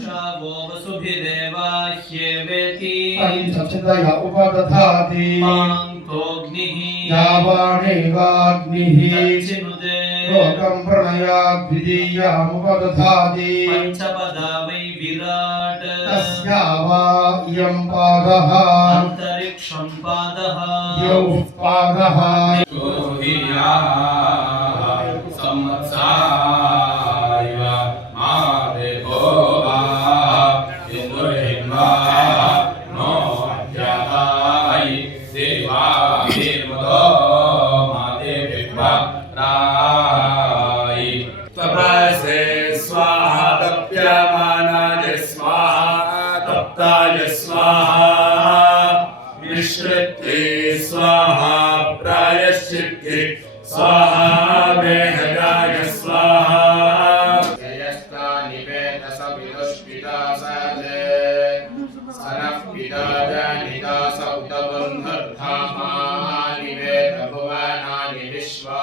वसुषावो वसुभिरेवाह्येवेति पंचचितय उपदधाति मान्तोऽग्निः यावानेवाग्निः तच्चिनुदे लोकं प्रणयाद्वितीयामुपदधाति पंचपदा वै विराट तस्यावा इयं पादः अन्तरिक्षं पादः द्यौः पादः स्वाहा प्रायश्चित्ते स्वाहा मेघगाय स्वाहा जयस्ता निवेदस विदुष्पिता साधे सरः पिता जानिदास उदबन्धर्धामा निवेद भुवनानि विश्वा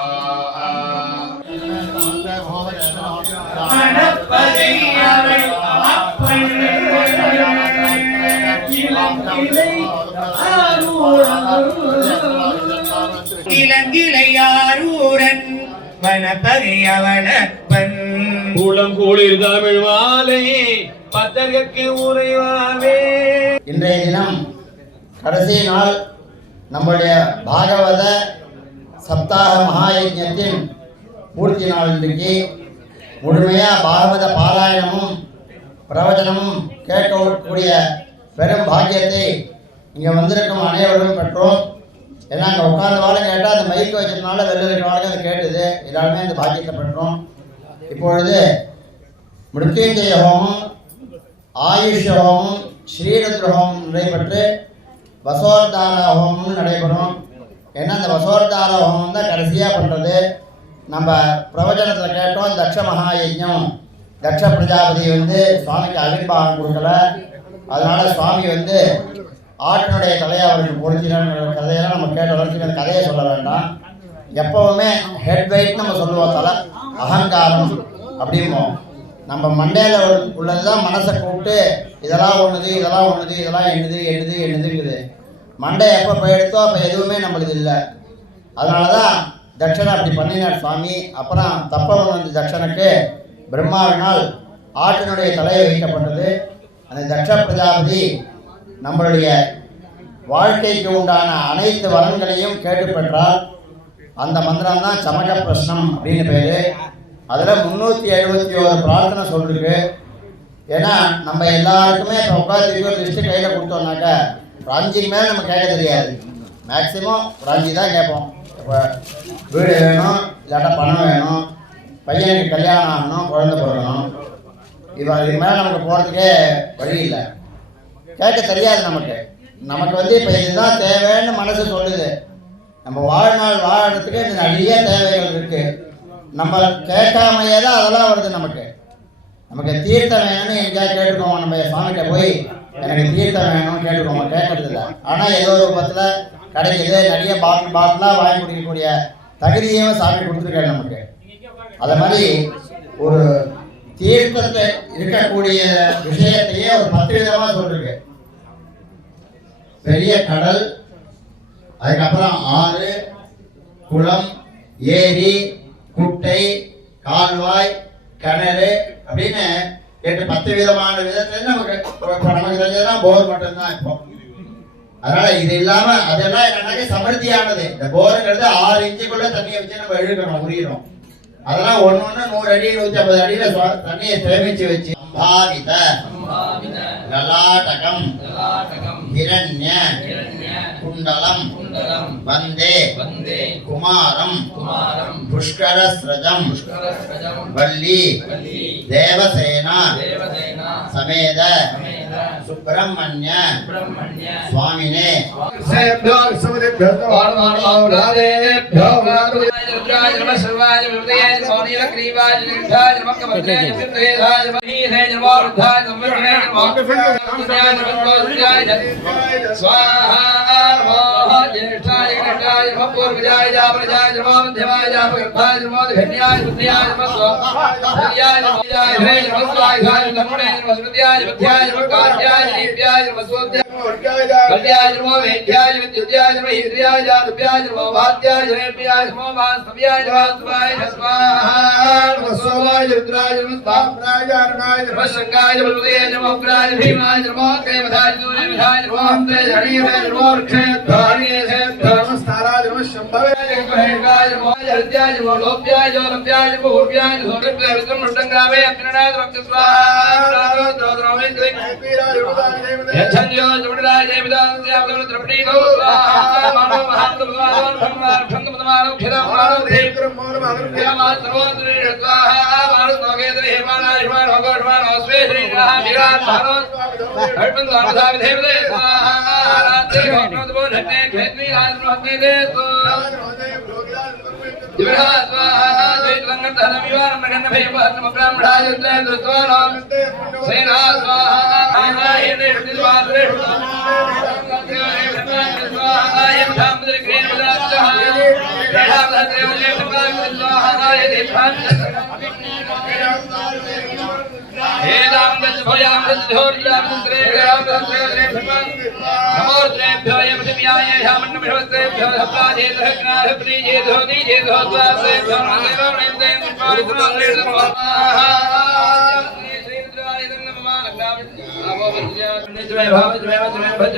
இளங்கிளையாரூரன் வனபரியவனப்பன் கூளங்கூளிர் தமிழ் மாலை பத்தர்கட்கு உரைவாவே. இன்றைய தினம் கடைசி நாள் நம்முடைய பாகவத சப்தாக மகாயஜ்ஞத்தின் பூர்த்தி நாள். இன்றைக்கு முழுமையாக பாகவத பாராயணமும் பிரவச்சனமும் கேட்கக்கூடிய பெரும் பாக்கியத்தை இங்கே வந்திருக்கும் அனைவரும் பெற்றோம். ஏன்னா அங்கே உட்கார்ந்த வாழை கேட்டால் அந்த மைக்கு வச்சதுனால வெளில இருக்கிற வாழ்க்கை அதை கேட்டுது. எல்லாருமே அந்த பாக்கியத்தை பெற்றோம். இப்பொழுது மிருத்யுஞ்சய ஹோமம், ஆயுஷ் ஹோமம், ஸ்ரீருத்ர ஹோமம் நடைபெற்று வசோர்தார ஹோமம்னு நடைபெறும். ஏன்னா அந்த வசோர்தார ஹோமம் தான் கடைசியாக பண்ணுறது. நம்ம பிரவச்சனத்தில் கேட்டோம், தக்ஷ மகாயஜ்ஞம் தக்ஷ பிரஜாபதி சுவாமிக்கு அவிர்வாகம் கொடுக்கல. அதனால் சுவாமி ஆட்டினுடைய தலையை அவருக்கு பொருத்தினார் கதையெல்லாம் நம்ம கேட்ட வளர்ச்சி அந்த கதையை சொல்ல வேண்டாம். எப்போவுமே ஹெட் வெயிட் நம்ம சொல்லுவோம், தலை அகங்காரம் அப்படிம்போம். நம்ம மண்டையில் உள்ளது தான் மனசை கூப்பிட்டு இதெல்லாம் ஒன்றுது இதெல்லாம் ஒன்றுது இதெல்லாம் எண்ணுதுங்குது. மண்டை எப்போ போயிடுத்தோ அப்போ எதுவுமே நம்மளுது இல்லை. அதனால தான் தட்சணை அப்படி பண்ணினார் சுவாமி. அப்புறம் தப்பவன் தட்சனுக்கு பிரம்மாவினால் ஆட்டினுடைய தலையை வைக்கப்பட்டது. அந்த தக்ஷ பிரஜாபதி நம்மளுடைய வாழ்க்கைக்கு உண்டான அனைத்து வரன்களையும் கேட்டு பெற்றால் அந்த மந்திரம் தான் சமக பிரஷ்னம் அப்படின்னு பேர். அதில் 371 பிரார்த்தனை சொல்லிருக்கு. ஏன்னா நம்ம எல்லாருக்குமே இப்போ உட்காந்து ஒரு லிஸ்ட்டு கையில் கொடுத்தோம்னாக்கா ஒரு 5க்கு மேலே நம்ம கேட்க தெரியாது. மேக்சிமம் ஒரு 5 தான் கேட்போம். இப்போ வீடு வேணும், இல்லாட்டா பணம் வேணும், பையனுக்கு கல்யாணம் ஆகணும், குழந்தை பிறக்கணும். இதுக்கு மேலே நமக்கு போகிறதுக்கே வழி இல்லை. கேட்க தெரியாது நமக்கு. இப்போ இதுதான் தேவைன்னு மனசு சொல்லுது. நம்ம வாழ்நாள் வாழறதுக்கு நிறைய தேவைகள் இருக்குது. நம்ம கேட்காமையே தான் அதெல்லாம் வருது. நமக்கு தீர்த்தம் வேணும்னு எங்கேயா கேட்டுக்கோங்க. நம்ம சுவாமிகிட்ட போய் எனக்கு தீர்த்தம் வேணும்னு கேட்டுக்கோங்க, கேட்கறது இல்லை. ஆனால் ஏதோ ஒரு ரூபத்தில் கிடைக்கிது. நிறைய பாட்டிலாக வாங்கி குடிக்கக்கூடிய தகுதியும் சாமி கொடுத்துருக்காரு நமக்கு. அதை மாதிரி ஒரு தீர்த்தத்தை இருக்கக்கூடிய விஷயத்தையே ஒரு 10 விதமாக சொல்லிருக்கு. பெரிய கடல், அதுக்கப்புறம் ஆறு, குளம், ஏரி, குட்டை, கால்வாய், கிணறு அப்படின்னு 8-10 விதமான விதத்துல நமக்கு தெரிஞ்சதுதான் போர் மட்டும்தான். இப்போ அதனால இது இல்லாம அதெல்லாம் என்னன்னாக்க சமர்த்தியானது. இந்த போருங்கிறது 6 இன்ச்சுக்குள்ள தண்ணியை வச்சு நம்ம இழுக்கணும், உரியணும். அதெல்லாம் 1 100 அடி 150 அடியில தண்ணியை சேமிச்சு வச்சு சம்பாவித லலாடகம் ஹிரண்ய குண்டலம் வந்தே குமாரம் புஷ்கரஸ்ரஜம் வள்ளி தேவசேனா சமேத சுப்பிரமணிய சுவாமினே स्वाहा षड्गाय नमः पूर्वजाय जापरजाय नमः मध्यमाय जापगर्भाय नमः धन्याय बुद्धियाय नमः स्वाहाय नमः हरे नमः स्वाहाय धर्मणे नमः स्मृत्याय मध्याय नमः कार्याय नीत्याय नमः स्वोत्याय कल्याय नमः वेद्याय विद्युत्याय नमः हिद्याय जातव्याय नमः वाद्याय जनेभ्याय नमः वास्तव्याय नमः स्वाहाय स्वाहा नमः सोमाय रुद्राय नमः स्थापनाय जाननाय नमः शंकाय बलुदे नमः उग्राय भीमाय नमः केमधाय दूरविधाय नमः हंते हरिये नमः क्षेत्राणिये धर्मस्थानाय नमः शंभवे जगमहेकाय नमः हृदयाय नमः लोभ्याय जोलभ्याय नमः भूर्भ्याय नमः विक्रम मृदंगावे अग्निनाद रक्त स्वाहा द्रोद्रोमे कृपीराय रुदाय यच्छन्यो जुडराय देवदान देवदान द्रपणी गो स्वाहा मानव महात्म भगवान भगवान भंगमतमानो खिलामानो देव क्रमोन मानव सर्वोत्रि स्वाहा मानव नोगेन्द्र हेमानाय हिमान भगवान अस्वे श्री राम विराट भारत हरपन दानदा देवदे स्वाहा रात्रि भगवान बोल हटे खेतनी आज रहते दे तो विराट स्वाहा देव लंगन धन विवार मगन भय भस्म ब्रह्मराज इंद्र स्वाहा सेना स्वाहा आनाय देव दिवारे स्वाहा यम धाम दे ग्रेम दास स्वाहा राम देव जय भगवान स्वाहा ये देवान हे राम दस भयाम धोर्याम मंत्रे राम दस नमो द्रेभ्यो यम दिव्याय धामन भवतेभ्यो हप्रादे धग्नाः प्रीजे धोनी जे धोत्वासे धर्मदेव नंदे पारित्राणे स्वाहा श्री रुद्राय नमः आवो विद्या निजय भाव जय भजय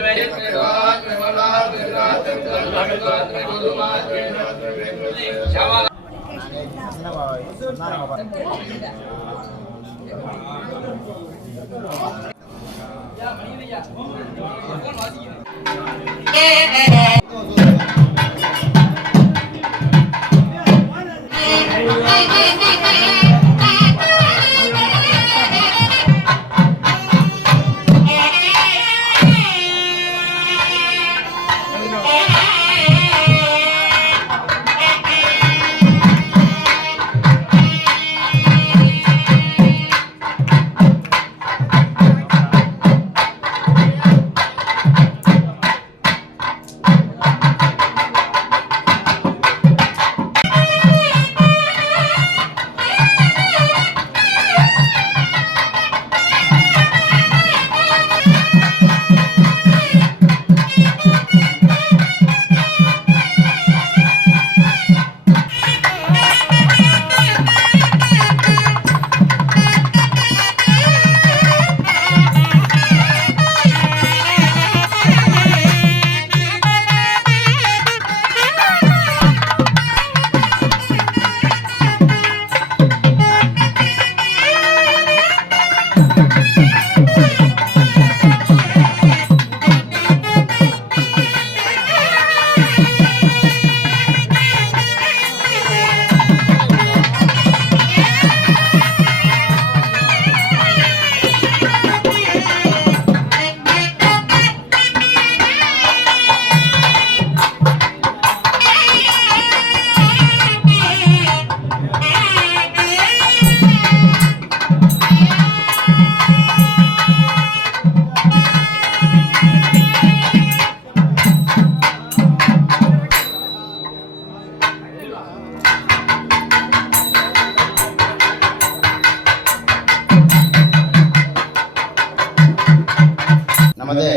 நமது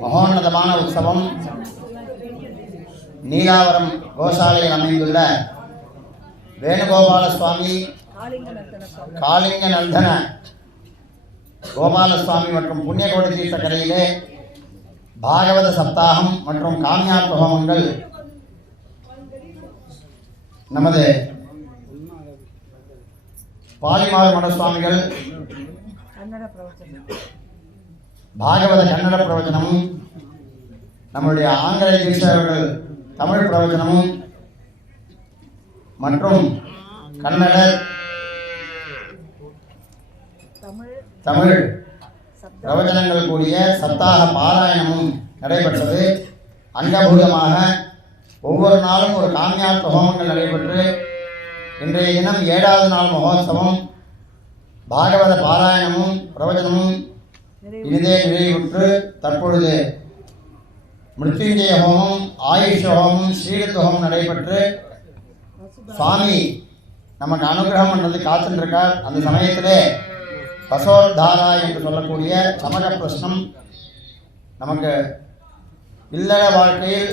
மகோன்னதமான உற்சவம் நீலாவரம் கோசாலையில் அமைந்துள்ள வேணுகோபால சுவாமி, காளிங்க நந்தன கோபால சுவாமி மற்றும் புண்ணியகோடி தீர்த்த கரையிலே பாகவத சப்தாகம் மற்றும் காமியார்த்த ஹோமங்கள் நமது பாலிமார் மட சுவாமிகள் பாகவத கன்னட பிரவச்சனமும் நம்முடைய ஆங்கில தீட்சர்கள் தமிழ் பிரவச்சனமும் மற்றும் கன்னட தமிழ் பிரவச்சனங்கள் கூடிய சப்தாக பாராயணமும் நடைபெற்றது. அங்கபூதமாக ஒவ்வொரு நாளும் ஒரு காமியார்த்த ஹோமங்கள் நடைபெற்று இன்றைய தினம் 7வது நாள் மகோத்சவம் பாகவத பாராயணமும் பிரவச்சனமும் இனிதே நிறைவுற்று தற்பொழுது மிருத்யுஞ்சய ஹோமம், ஆயுஷ ஹோமம், ஸ்ரீரத் ஹோமம் நடைபெற்று சுவாமி நமக்கு அனுகிரகம் பண்ணுறது காத்துருக்கார். அந்த சமயத்திலே பசோர்தாரா என்று சொல்லக்கூடிய சமக பிரஷ்னம் நமக்கு இல்லற வாழ்க்கையில்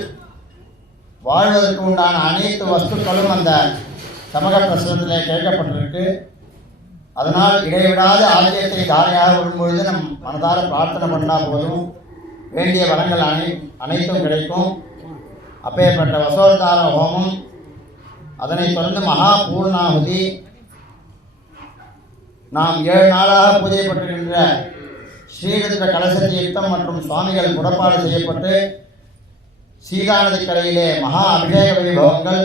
வாழ்வதற்கு உண்டான அனைத்து வஸ்துக்களும் அந்த சமக பிரஷ்னத்திலே கேட்கப்பட்டிருக்கு. அதனால் இடைவிடாத ஆலயத்தை தாரையாக வரும்பொழுது நம் மனதார பிரார்த்தனை பண்ணால் போதும் வேண்டிய வளங்கள் அனைத்தும் கிடைக்கும். அப்பேற்பட்ட வசோர்தார ஹோமம், அதனைத் தொடர்ந்து மகா பூர்ணாகுதி, நாம் 7 நாளாக பூஜைப்பட்டிருக்கின்ற ஸ்ரீருத்ர கலச தீர்த்தம் மற்றும் சுவாமிகள் புறப்பாடு செய்யப்பட்டு சீதா நதிக்கரையிலே மகா அபிஷேக வைபவங்கள்,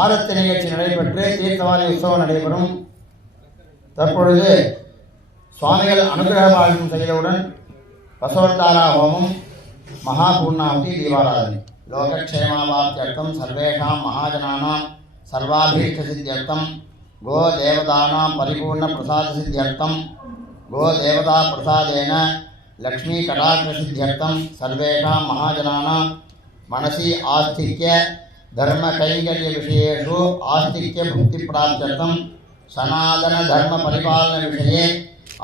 ஆரத்தி நிகழ்ச்சி நடைபெற்று தீர்த்தவாரி உற்சவம் நடைபெறும். தற்பொழுது சுவாமிகள் அனுகிரக பாகம் செய்தவுடன் வசோர்தாரா ஹோமம், மகா பூர்ணாகுதி, தீபாராதனை. லோகக்ஷேமாவாப்தியர்த்தம் சர்வேஷாம் மகாஜனானாம் சர்வாபீஷ்ட சித்தியர்த்தம் கோ தேவதானாம் பரிபூர்ண பிரசாத சித்தியர்த்தம் கோ தேவதா பிரசாதேன லக்ஷ்மீ கடாட்ச சித்தியர்த்தம் சர்வேஷாம் மகாஜனானாம் மனசி ஆஸ்திக்ய धर्म कैंकर्य विषयेषु आस्तिक्य भुक्ति प्राप्त्यर्थं सनातन धर्म परिपालन विषये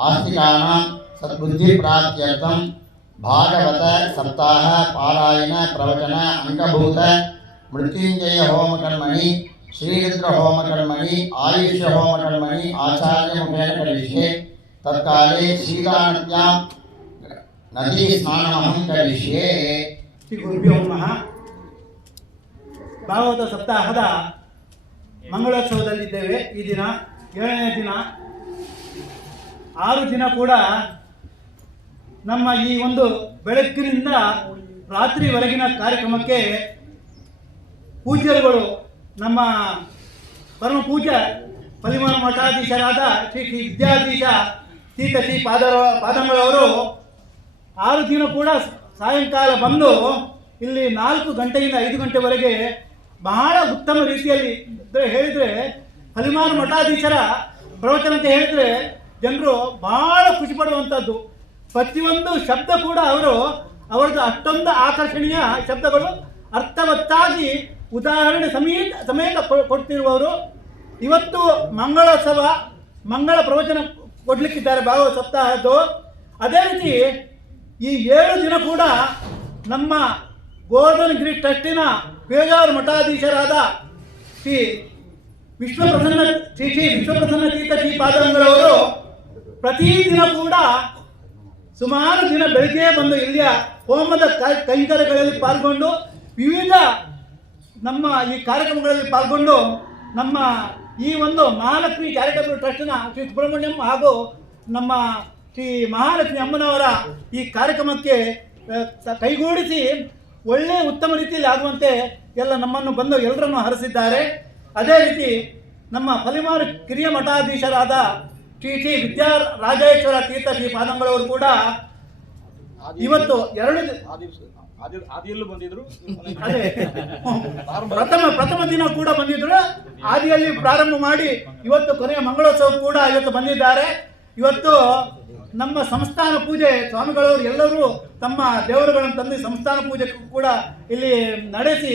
आस्तिकानां सद्बुद्धि प्राप्त्यर्थं भागवत सप्ताह पारायण प्रवचन अंगभूत मृत्युंजय होम कर्मणि श्रीरुद्र होम कर्मणि आयुष होम कर्मणि आचार्य मुखेन करिष्ये तत्काले शीतानद्यां नदी स्नानमहं करिष्ये. श्री गुरुभ्यो नमः. ಭಾಗವತ ಸಪ್ತಾಹದ ಮಂಗಳೋತ್ಸವದಲ್ಲಿದ್ದೇವೆ. ಈ ದಿನ 7ನೇ ದಿನ. 6 ದಿನ ಕೂಡ ನಮ್ಮ ಈ ಒಂದು ಬೆಳಗ್ಗಿನಿಂದ ರಾತ್ರಿವರೆಗಿನ ಕಾರ್ಯಕ್ರಮಕ್ಕೆ ಪೂಜ್ಯರುಗಳು, ನಮ್ಮ ಪರಮ ಪೂಜ್ಯ ಫಲಿಮಾನ ಮಠಾಧೀಶರಾದ ಶ್ರೀ ವಿದ್ಯಾಧೀಶ ತೀರ್ಥ ಶ್ರೀ ಪಾದಂಗಳವರು 6 ದಿನ ಕೂಡ ಸಾಯಂಕಾಲ ಬಂದು ಇಲ್ಲಿ 4 ಗಂಟೆಯಿಂದ 5 ಗಂಟೆವರೆಗೆ ಬಹಳ ಉತ್ತಮ ರೀತಿಯಲ್ಲಿ ಹೇಳಿದರೆ, ಫಲಿಮಾನ ಮಠಾಧೀಶರ ಪ್ರವಚನ ಅಂತ ಹೇಳಿದರೆ ಜನರು ಬಹಳ ಖುಷಿ ಪಡುವಂಥದ್ದು. ಪ್ರತಿಯೊಂದು ಶಬ್ದ ಕೂಡ ಅವರದ್ದು ಅಷ್ಟೊಂದು ಆಕರ್ಷಣೀಯ ಶಬ್ದಗಳು, ಅರ್ಥವತ್ತಾಗಿ ಉದಾಹರಣೆ ಸಮೇತ ಕೊಡ್ತಿರುವವರು. ಇವತ್ತು ಮಂಗಳೋತ್ಸವ, ಮಂಗಳ ಪ್ರವಚನ ಕೊಡಲಿಕ್ಕಿದ್ದಾರೆ ಭಾಗವತ ಸಪ್ತಾಹದ್ದು. ಅದೇ ರೀತಿ ಈ 7 ದಿನ ಕೂಡ ನಮ್ಮ ಗೋವರ್ಧನಗಿರಿ ಟ್ರಸ್ಟಿನ ಪೇಜಾವರ ಮಠಾಧೀಶರಾದ ಶ್ರೀ ವಿಶ್ವಪ್ರಸನ್ನ ತೀರ್ಥ ಶ್ರೀ ಪಾದಂಗಳವರು ಪ್ರತಿದಿನ ಕೂಡ ಸುಮಾರು ದಿನ ಬೆಳಗ್ಗೆ ಬಂದು ಇಲ್ಲಿಯ ಹೋಮದ ಕೈಂಕರ್ಯಗಳಲ್ಲಿ ಪಾಲ್ಗೊಂಡು, ವಿವಿಧ ನಮ್ಮ ಈ ಕಾರ್ಯಕ್ರಮಗಳಲ್ಲಿ ಪಾಲ್ಗೊಂಡು, ನಮ್ಮ ಈ ಒಂದು ಮಹಾಲಕ್ಷ್ಮಿ ಚಾರಿಟಬಲ್ ಟ್ರಸ್ಟ್ನ ಶ್ರೀ ಸುಬ್ರಹ್ಮಣ್ಯಂ ಹಾಗೂ ನಮ್ಮ ಶ್ರೀ ಮಹಾಲಕ್ಷ್ಮಿ ಅಮ್ಮನವರ ಈ ಕಾರ್ಯಕ್ರಮಕ್ಕೆ ಕೈಗೂಡಿಸಿ ಒಳ್ಳೆಯ ಉತ್ತಮ ರೀತಿಯಲ್ಲಿ ಆಗುವಂತೆ ಎಲ್ಲ ನಮ್ಮನ್ನು ಬಂದು ಎಲ್ಲರನ್ನು ಹರಿಸಿದ್ದಾರೆ. ಅದೇ ರೀತಿ ನಮ್ಮ ಫಲಿಮಾನ ಕಿರಿಯ ಮಠಾಧೀಶರಾದ ಶ್ರೀ ವಿದ್ಯಾರಾಜೇಶ್ವರ ತೀರ್ಥ ಶ್ರೀ ಪಾದಂಗಳವರು ಕೂಡ ಇವತ್ತು 2 ಅದೇ ಪ್ರಥಮ ದಿನ ಕೂಡ ಬಂದಿದ್ರು. ಆದಿಯಲ್ಲಿ ಪ್ರಾರಂಭ ಮಾಡಿ ಇವತ್ತು ಕೊನೆಯ ಮಂಗಳೋತ್ಸವ ಕೂಡ ಇವತ್ತು ಬಂದಿದ್ದಾರೆ. ಇವತ್ತು ನಮ್ಮ ಸಂಸ್ಥಾನ ಪೂಜೆ ಸ್ವಾಮಿಗಳವರು ಎಲ್ಲರೂ ತಮ್ಮ ದೇವರುಗಳನ್ನು ತಂದು ಸಂಸ್ಥಾನ ಪೂಜೆ ಕೂಡ ಇಲ್ಲಿ ನಡೆಸಿ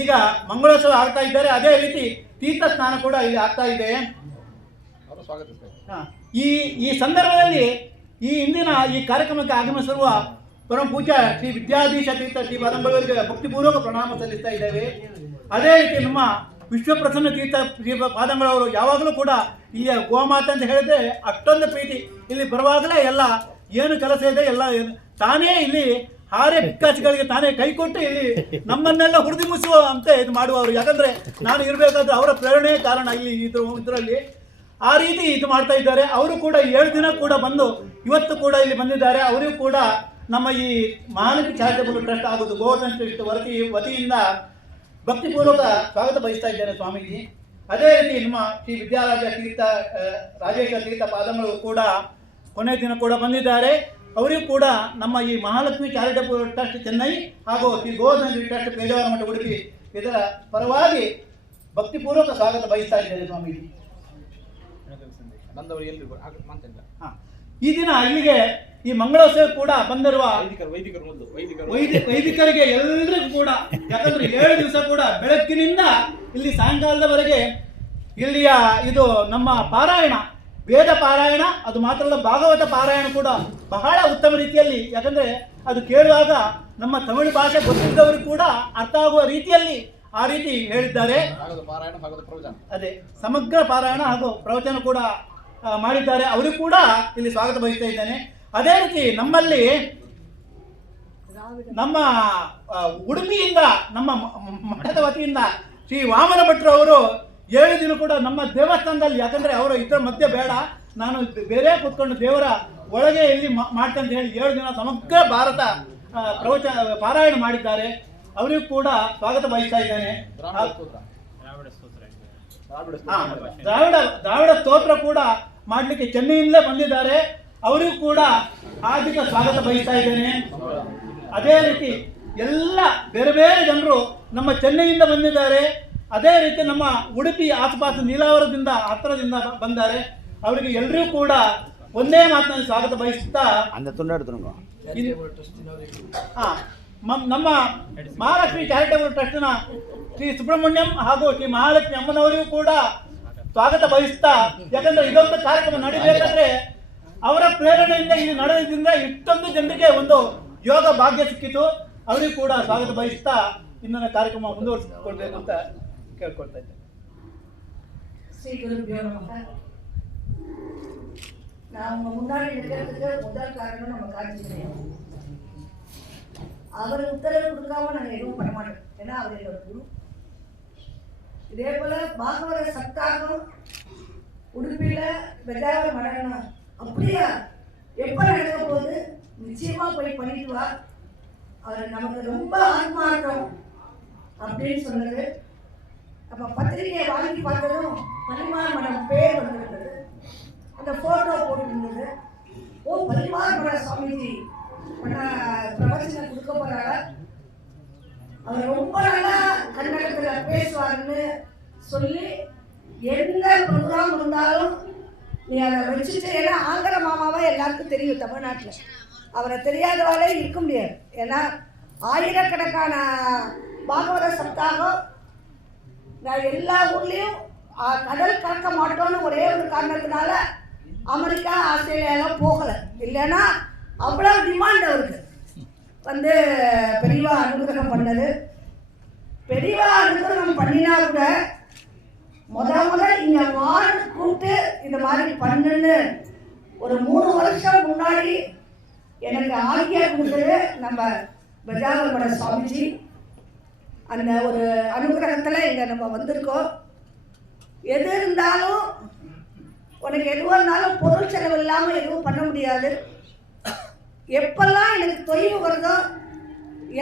ಈಗ ಮಂಗಳೋತ್ಸವ ಆಗ್ತಾ ಇದ್ದಾರೆ. ಅದೇ ರೀತಿ ತೀರ್ಥ ಸ್ನಾನ ಕೂಡ ಇಲ್ಲಿ ಆಗ್ತಾ ಇದೆ. ಈ ಸಂದರ್ಭದಲ್ಲಿ ಈ ಇಂದಿನ ಈ ಕಾರ್ಯಕ್ರಮಕ್ಕೆ ಆಗಮಿಸಿರುವ ಪರಮ ಪೂಜ್ಯ ಶ್ರೀ ವಿದ್ಯಾಧೀಶ ತೀರ್ಥ ಶ್ರೀ ಪಾದಂಗಳವರಿಗೆ ಭಕ್ತಿಪೂರ್ವಕ ಪ್ರಣಾಮ ಸಲ್ಲಿಸ್ತಾ ಇದ್ದೇವೆ. ಅದೇ ರೀತಿ ನಮ್ಮ ವಿಶ್ವಪ್ರಸನ್ನ ತೀರ್ಥ ಶ್ರೀ ಪಾದಂಗಳವರು ಯಾವಾಗಲೂ ಕೂಡ ಇಲ್ಲಿಯ ಗೋಮಾತೆ ಅಂತ ಹೇಳಿದ್ರೆ ಅಷ್ಟೊಂದು ಪ್ರೀತಿ. ಇಲ್ಲಿ ಬರುವಾಗಲೇ ಎಲ್ಲ ಏನು ಕೆಲಸ ಇದೆ ಎಲ್ಲ ತಾನೇ ಇಲ್ಲಿ ಹಾರೆ ಪಿಕ್ಕಾಚಿಗಳಿಗೆ ತಾನೇ ಕೈ ಕೊಟ್ಟು ಇಲ್ಲಿ ನಮ್ಮನ್ನೆಲ್ಲ ಹುರಿದುಂಬಿಸುವ ಅಂತ ಇದು ಮಾಡುವವರು. ಯಾಕಂದ್ರೆ ನಾನು ಇರಬೇಕಾದ್ರೆ ಅವರ ಪ್ರೇರಣೆ ಕಾರಣ ಇಲ್ಲಿ ಇದರಲ್ಲಿ ಆ ರೀತಿ ಇದು ಮಾಡ್ತಾ ಇದ್ದಾರೆ. ಅವರು ಕೂಡ 7 ದಿನ ಕೂಡ ಬಂದು ಇವತ್ತು ಕೂಡ ಇಲ್ಲಿ ಬಂದಿದ್ದಾರೆ. ಅವರಿಗೂ ಕೂಡ ನಮ್ಮ ಈ ಮಹಾಲಕ್ಷ್ಮಿ ಚಾರಿಟಬಲ್ ಟ್ರಸ್ಟ್ ಆಗೋದು ಗೋವರ್ಧನ ಟ್ರಸ್ಟ್ ವತಿಯಿಂದ ಭಕ್ತಿಪೂರ್ವಕ ಸ್ವಾಗತ ಬಯಸ್ತಾ ಇದ್ದೇನೆ ಸ್ವಾಮೀಜಿ. ಅದೇ ರೀತಿ ನಮ್ಮ ಶ್ರೀ ರಾಜೇಶ್ವರ ತೀರ್ಥ ಪಾದಂಗಳು ಕೂಡ ಕೊನೆ ದಿನ ಕೂಡ ಬಂದಿದ್ದಾರೆ. ಅವರಿಗೂ ಕೂಡ ನಮ್ಮ ಈ ಮಹಾಲಕ್ಷ್ಮಿ ಚಾರಿಟಬಲ್ ಟ್ರಸ್ಟ್ ಚೆನ್ನೈ ಹಾಗೂ ಶ್ರೀ ಗೋವರ್ಧನಗಿರಿ ಟ್ರಸ್ಟ್ ಪೇಜಾವರ ಮಠ ಉಡುಪಿ ಇದರ ಪರವಾಗಿ ಭಕ್ತಿಪೂರ್ವಕ ಸ್ವಾಗತ ಬಯಸ್ತಾ ಇದ್ದೇನೆ ಸ್ವಾಮೀಜಿ. ಈ ದಿನ ಇಲ್ಲಿಗೆ ಈ ಮಂಗಳೋತ್ಸವ ಕೂಡ ಬಂದಿರುವ ವೈದಿಕರಿಗೆ ಎಲ್ಲರಿಗೂ ಕೂಡ, ಯಾಕಂದ್ರೆ 7 ದಿವಸ ಕೂಡ ಬೆಳಗ್ಗಿನಿಂದ ಇಲ್ಲಿ ಸಾಯಂಕಾಲದವರೆಗೆ ಇಲ್ಲಿಯ ಇದು ನಮ್ಮ ಪಾರಾಯಣ, ವೇದ ಪಾರಾಯಣ, ಅದು ಮಾತ್ರ ಅಲ್ಲ ಭಾಗವತ ಪಾರಾಯಣ ಕೂಡ ಬಹಳ ಉತ್ತಮ ರೀತಿಯಲ್ಲಿ, ಯಾಕಂದ್ರೆ ಅದು ಕೇಳುವಾಗ ನಮ್ಮ ತಮಿಳು ಭಾಷೆ ಗೊತ್ತಿದ್ದವರಿಗೆ ಕೂಡ ಅರ್ಥ ಆಗುವ ರೀತಿಯಲ್ಲಿ ಆ ರೀತಿ ಹೇಳಿದ್ದಾರೆ. ಅದೇ ಸಮಗ್ರ ಪಾರಾಯಣ ಹಾಗೂ ಪ್ರವಚನ ಕೂಡ ಮಾಡಿದ್ದಾರೆ. ಅವರಿಗೂ ಕೂಡ ಇಲ್ಲಿ ಸ್ವಾಗತ ಬಯಸ್ತಾ ಇದ್ದೇನೆ. ಅದೇ ರೀತಿ ನಮ್ಮಲ್ಲಿ ನಮ್ಮ ಉಡುಪಿಯಿಂದ ನಮ್ಮ ಮಠದ ವತಿಯಿಂದ ಶ್ರೀ ವಾಮನ ಭಟ್ರು ಅವರು 7 ದಿನ ಕೂಡ ನಮ್ಮ ದೇವಸ್ಥಾನದಲ್ಲಿ, ಯಾಕಂದ್ರೆ ಅವರು ಇದರ ಮಧ್ಯೆ ಬೇಡ, ನಾನು ಬೇರೆ ಕೂತ್ಕೊಂಡು ದೇವರ ಒಳಗೆ ಇಲ್ಲಿ ಮಾಡ್ತಂತ ಹೇಳಿ 7 ದಿನ ಸಮಗ್ರ ಭಾರತ ಪ್ರವಚನ ಪಾರಾಯಣ ಮಾಡಿದ್ದಾರೆ. ಅವರಿಗೂ ಕೂಡ ಸ್ವಾಗತ ಬಯಸ್ತಾ ಇದ್ದೇನೆ. ದ್ರಾವಿಡ ಸ್ತೋತ್ರ ಕೂಡ ಮಾಡಲಿಕ್ಕೆ ಚೆನ್ನೈಯಿಂದಲೇ ಬಂದಿದ್ದಾರೆ. ಅವರಿಗೂ ಕೂಡ ಹಾರ್ದಿಕ ಸ್ವಾಗತ ಬಯಸ್ತಾ ಇದ್ದೇನೆ. ಅದೇ ರೀತಿ ಎಲ್ಲ ಬೇರೆ ಬೇರೆ ಜನರು ನಮ್ಮ ಚೆನ್ನೈಯಿಂದ ಬಂದಿದ್ದಾರೆ. ಅದೇ ರೀತಿ ನಮ್ಮ ಉಡುಪಿ ಆಸುಪಾಸು ನೀಲಾವರದಿಂದ ಹತ್ತಿರದಿಂದ ಬಂದ್ದಾರೆ. ಅವರಿಗೆ ಎಲ್ಲರಿಗೂ ಕೂಡ ಒಂದೇ ಮಾತಿನಲ್ಲಿ ಸ್ವಾಗತ ಬಯಸುತ್ತಾ ನಮ್ಮ ಮಹಾಲಕ್ಷ್ಮಿ ಚಾರಿಟೇಬಲ್ ಟ್ರಸ್ಟ್ನ ಶ್ರೀ ಸುಬ್ರಹ್ಮಣ್ಯಂ ಹಾಗೂ ಶ್ರೀ ಮಹಾಲಕ್ಷ್ಮಿ ಅಮ್ಮನವರಿಗೂ ಕೂಡ ಸ್ವಾಗತ ಬಯಸುತ್ತಾ, ಯಾಕಂದ್ರೆ ಇದೊಂದು ಕಾರ್ಯಕ್ರಮ ನಡೀಬೇಕಾದ್ರೆ ಅವರ ಪ್ರೇರಣೆಯಿಂದ ಇಲ್ಲಿ ನಡೆದಿದ್ದರಿಂದ ಇಷ್ಟೊಂದು ಜನರಿಗೆ ಒಂದು ಯೋಗ ಭಾಗ್ಯ ಸಿಕ್ಕಿತು. ಅವರಿಗೂ ಕೂಡ ಸ್ವಾಗತ ಬಯಸುತ್ತಾ ಇನ್ನೊಂದು ಕಾರ್ಯಕ್ರಮ ಮುಂದುವರಿಸಿಕೊಳ್ಬೇಕು ಅಂತ ಕೇಳ್ಕೊಳ್ತಾ ಇದ್ದೇನೆ. ஸ்ரீ குருபியோ நமக. நான் உங்க முன்னாடி இருக்கிறதுக்கு முதல் காரணம் நம்ம காஞ்சிபுரம். அவர் உத்தரவு கொடுக்காம நாங்கள் எதுவும் பண்ண மாட்டோம். ஏன்னா அவர் எங்களோட குரு. இதே போல பாகவத சப்தாகம் உடுப்பில பெஜாவ மடங்கணும் அப்படியா எப்ப நடக்க போகுது, நிச்சயமா போய் பண்ணிட்டு வா, அவர் நமக்கு ரொம்ப ஆத்மார்த்தம் அப்படின்னு சொன்னது. அப்ப பத்திரிகையை வாங்கி பார்த்ததும் பரிமார் மடம் பேர் வந்திருந்தது, அந்த போட்டோ போட்டிருந்தது. ஓ, பரிமார் மட சுவாமிஜி பிரவச்சனை கொடுக்க போறாங்க, அவர் ரொம்ப நல்லா கன்னடத்துல பேசுவாருன்னு சொல்லி எந்த ப்ரோக்ராம் இருந்தாலும் நீ அதை வச்சுட்டு, ஏன்னா ஆந்திர மாமாவை எல்லாருக்கும் தெரியும் தமிழ்நாட்டில், அவரை தெரியாதவாலே இருக்க முடியாது. ஏன்னா ஆயிரக்கணக்கான பாகவத சப்தாகம் நான் எல்லா ஊர்லேயும் கடல் கலக்க மாட்டோன்னு ஒரே ஒரு காரணத்தினால அமெரிக்கா ஆஸ்திரேலியாலாம் போகலை. இல்லைன்னா அவ்வளோ டிமாண்ட் அவருக்கு வந்து பெரியவா அனுகிரகம் பண்ணது. பெரியவா அனுகிரகம் பண்ணினா கூட முதல்ல இங்கே மாடு கூப்பிட்டு இந்த மாதிரி பண்ணுன்னு ஒரு 3 வருஷம் முன்னாடி எனக்கு ஆகிய கொடுத்தது நம்ம பெஜாவர் மட சுவாமிஜி. அந்த ஒரு அனுகிரகத்தில் இங்கே நம்ம வந்திருக்கோம். எது இருந்தாலும் உனக்கு எதுவாக இருந்தாலும் பொருள் செலவு இல்லாமல் எதுவும் பண்ண முடியாது. எப்பெல்லாம் எனக்கு தொய்வு வருதோ,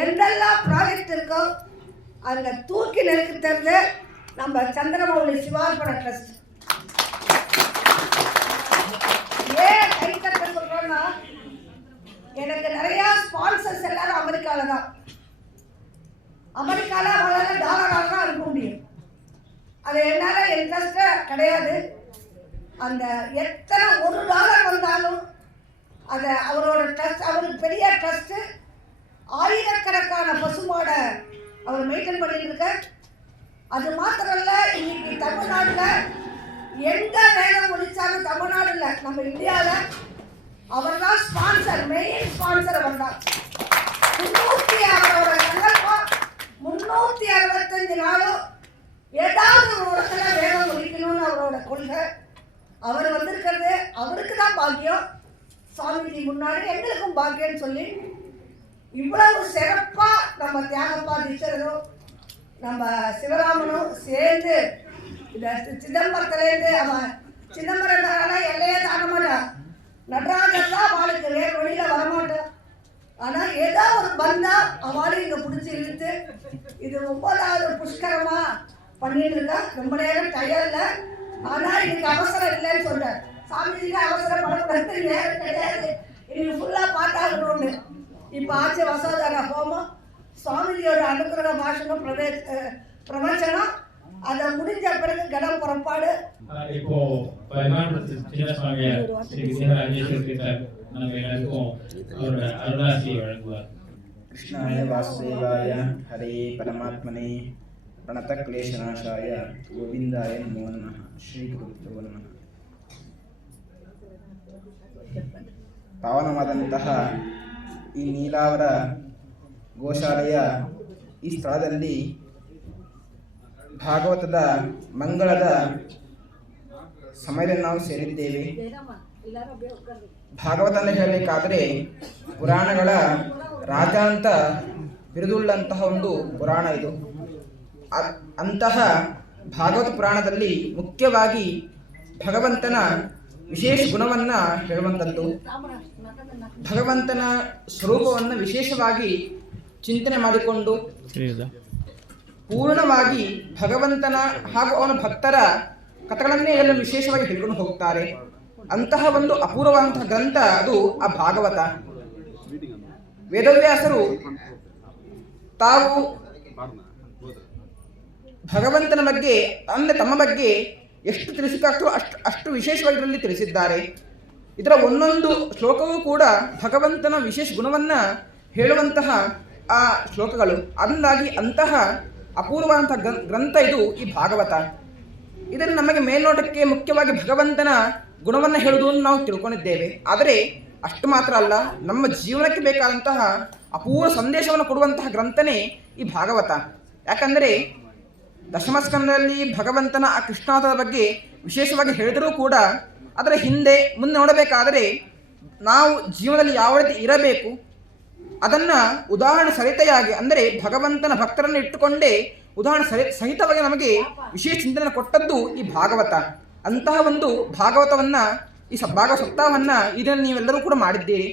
எந்தெல்லாம் ப்ராஜெக்ட் இருக்கோ அங்கே தூக்கி நிறுத்துறது நம்ம சந்திரமௌலி சிவார்ப்பண ட்ரஸ்ட். ஏன் கைத்தட்ட சொல்கிறோன்னா, எனக்கு நிறையா ஸ்பான்சர்ஸ் எல்லாரும் அமெரிக்காவில் தான். அமெரிக்காவில் அவங்களால டாலராக தான் அனுப்ப முடியும். அது என்னால் இன்ட்ரெஸ்டாக கிடையாது. அந்த எத்தனை $1 வந்தாலும் அதை அவரோட ட்ரஸ்ட், அவருக்கு பெரிய ட்ரஸ்ட்டு, ஆயிரக்கணக்கான பசுமாடை அவர் மெயின்டைன் பண்ணிட்டு இருக்கார். அது மாத்திரம் இல்லை, இன்னைக்கு தமிழ்நாட்டில் எந்த வேகம் ஒழிச்சாலும் தமிழ்நாடு இல்லை, நம்ம இந்தியாவில் அவர் தான் ஸ்பான்சர், மெயின் ஸ்பான்சர் அவர் தான். அவரோட சங்கல்பம் 365 நாளும் ஏதாவது ஒரு இடத்துல வேகம் ஒழிக்கணும்னு அவரோட கொள்கை. அவர் வந்திருக்கிறது அவருக்கு தான் பாக்கியம், சுவாமிஜி முன்னாடி எங்களுக்கும் பாக்கியம்னு சொல்லி இவ்வளவு சிறப்பாக நம்ம தியாகப்பா டீச்சரும் நம்ம சிவராமனும் சேர்ந்து இந்த சிதம்பரத்துலேருந்து, அவன் சிதம்பரத்தால எல்லையே தாண்ட மாட்டான், நடராஜர் தான் அவளுக்கு வேறு வழியில் வரமாட்டான். ஆனால் ஏதோ ஒரு பந்தா அவளும் இங்கே பிடிச்சி இழுத்து இது 9வது புஷ்கரமாக பண்ணிட்டு இருக்கா. ரொம்ப நேரம் டயர்ல, ஆனால் இன்னைக்கு அவசரம் இல்லைன்னு சொல்றார். சாமிஜிக்கு அவசரப்படக்கூடாது, நேரம் கிடையாது, இன்னைக்கு ஃபுல்லாக பார்த்தாகணும்னு. இப்போ ஆச்சு வசோதர ஹோமம், சுவாமிஜியோட அனுகிரக பாஷணம், பிரவச்சனம், அதை முடிஞ்ச பிறகு கடம் புறப்பாடு. இப்போ நம்ம எல்லாருக்கும் அவரோட அருளாசியை வழங்குவார். कृष्णाय वासुदेवाय हरे परमात्मने प्रणतक्लेशनाशाय गोविन्दाय नमो नमः. ಶ್ರೀಗುರುಭ್ಯೋ ನಮಃ. ಪಾವನವಾದಂತಹ ಈ ನೀಲಾವರ ಗೋಶಾಲೆಯ ಈ ಸ್ಥಳದಲ್ಲಿ ಭಾಗವತದ ಮಂಗಳದ ಸಮಯದಲ್ಲಿ ನಾವು ಸೇರಿದ್ದೇವೆ. ಭಾಗವತ ಅಂತ ಹೇಳಬೇಕಾದರೆ ಪುರಾಣಗಳ ರಾಜ ಅಂತ ಬಿರುದುಳ್ಳಂತಹ ಒಂದು ಪುರಾಣ ಇದು. ಅಂತಹ ಭಾಗವತ ಪುರಾಣದಲ್ಲಿ ಮುಖ್ಯವಾಗಿ ಭಗವಂತನ ವಿಶೇಷ ಗುಣವನ್ನು ಹೇಳುವಂಥದ್ದು, ಭಗವಂತನ ಸ್ವರೂಪವನ್ನು ವಿಶೇಷವಾಗಿ ಚಿಂತನೆ ಮಾಡಿಕೊಂಡು ಪೂರ್ಣವಾಗಿ ಭಗವಂತನ ಹಾಗೂ ಅವನ ಭಕ್ತರ ಕಥೆಗಳನ್ನೇ ಎಲ್ಲ ವಿಶೇಷವಾಗಿ ಹೇಳ್ಕೊಂಡು ಹೋಗ್ತಾರೆ. ಅಂತಹ ಒಂದು ಅಪೂರ್ವವಾದಂತಹ ಗ್ರಂಥ ಅದು ಆ ಭಾಗವತ. ವೇದವ್ಯಾಸರು ತಾವು ಭಗವಂತನ ಬಗ್ಗೆ ಅಂದರೆ ತಮ್ಮ ಬಗ್ಗೆ ಎಷ್ಟು ತಿಳಿಸಿಕಾಗ್ತೋ ಅಷ್ಟು ವಿಶೇಷವಾಗಿ ಇದರಲ್ಲಿ ತಿಳಿಸಿದ್ದಾರೆ. ಇದರ ಒಂದೊಂದು ಶ್ಲೋಕವೂ ಕೂಡ ಭಗವಂತನ ವಿಶೇಷ ಗುಣವನ್ನು ಹೇಳುವಂತಹ ಆ ಶ್ಲೋಕಗಳು. ಅದರಿಂದಾಗಿ ಅಂತಹ ಅಪೂರ್ವವಾದಂತಹ ಗ್ರಂಥ ಇದು ಈ ಭಾಗವತ. ಇದನ್ನು ನಮಗೆ ಮೇಲ್ನೋಟಕ್ಕೆ ಮುಖ್ಯವಾಗಿ ಭಗವಂತನ ಗುಣವನ್ನು ಹೇಳುವುದನ್ನು ನಾವು ತಿಳ್ಕೊಂಡಿದ್ದೇವೆ. ಆದರೆ ಅಷ್ಟು ಮಾತ್ರ ಅಲ್ಲ, ನಮ್ಮ ಜೀವನಕ್ಕೆ ಬೇಕಾದಂತಹ ಅಪೂರ್ವ ಸಂದೇಶವನ್ನು ಕೊಡುವಂತಹ ಗ್ರಂಥನೇ ಈ ಭಾಗವತ. ಯಾಕಂದರೆ ದಶಮಸ್ಕಂದದಲ್ಲಿ ಭಗವಂತನ ಆ ಕೃಷ್ಣಾವತಾರದ ಬಗ್ಗೆ ವಿಶೇಷವಾಗಿ ಹೇಳಿದರೂ ಕೂಡ ಅದರ ಹಿಂದೆ ಮುಂದೆ ನೋಡಬೇಕಾದರೆ ನಾವು ಜೀವನದಲ್ಲಿ ಯಾವ ರೀತಿ ಇರಬೇಕು ಅದನ್ನು ಉದಾಹರಣೆ ಸಹಿತೆಯಾಗಿ, ಅಂದರೆ ಭಗವಂತನ ಭಕ್ತರನ್ನು ಇಟ್ಟುಕೊಂಡೇ ಉದಾಹರಣೆ ಸಹಿತವಾಗಿ ನಮಗೆ ವಿಶೇಷ ಚಿಂತನೆ ಕೊಟ್ಟದ್ದು ಈ ಭಾಗವತ. ಅಂತಹ ಒಂದು ಭಾಗವತವನ್ನು ಈ ಭಾಗವತ ಸಪ್ತಾಹವನ್ನು ಇದನ್ನು ನೀವೆಲ್ಲರೂ ಕೂಡ ಮಾಡಿದ್ದೀರಿ.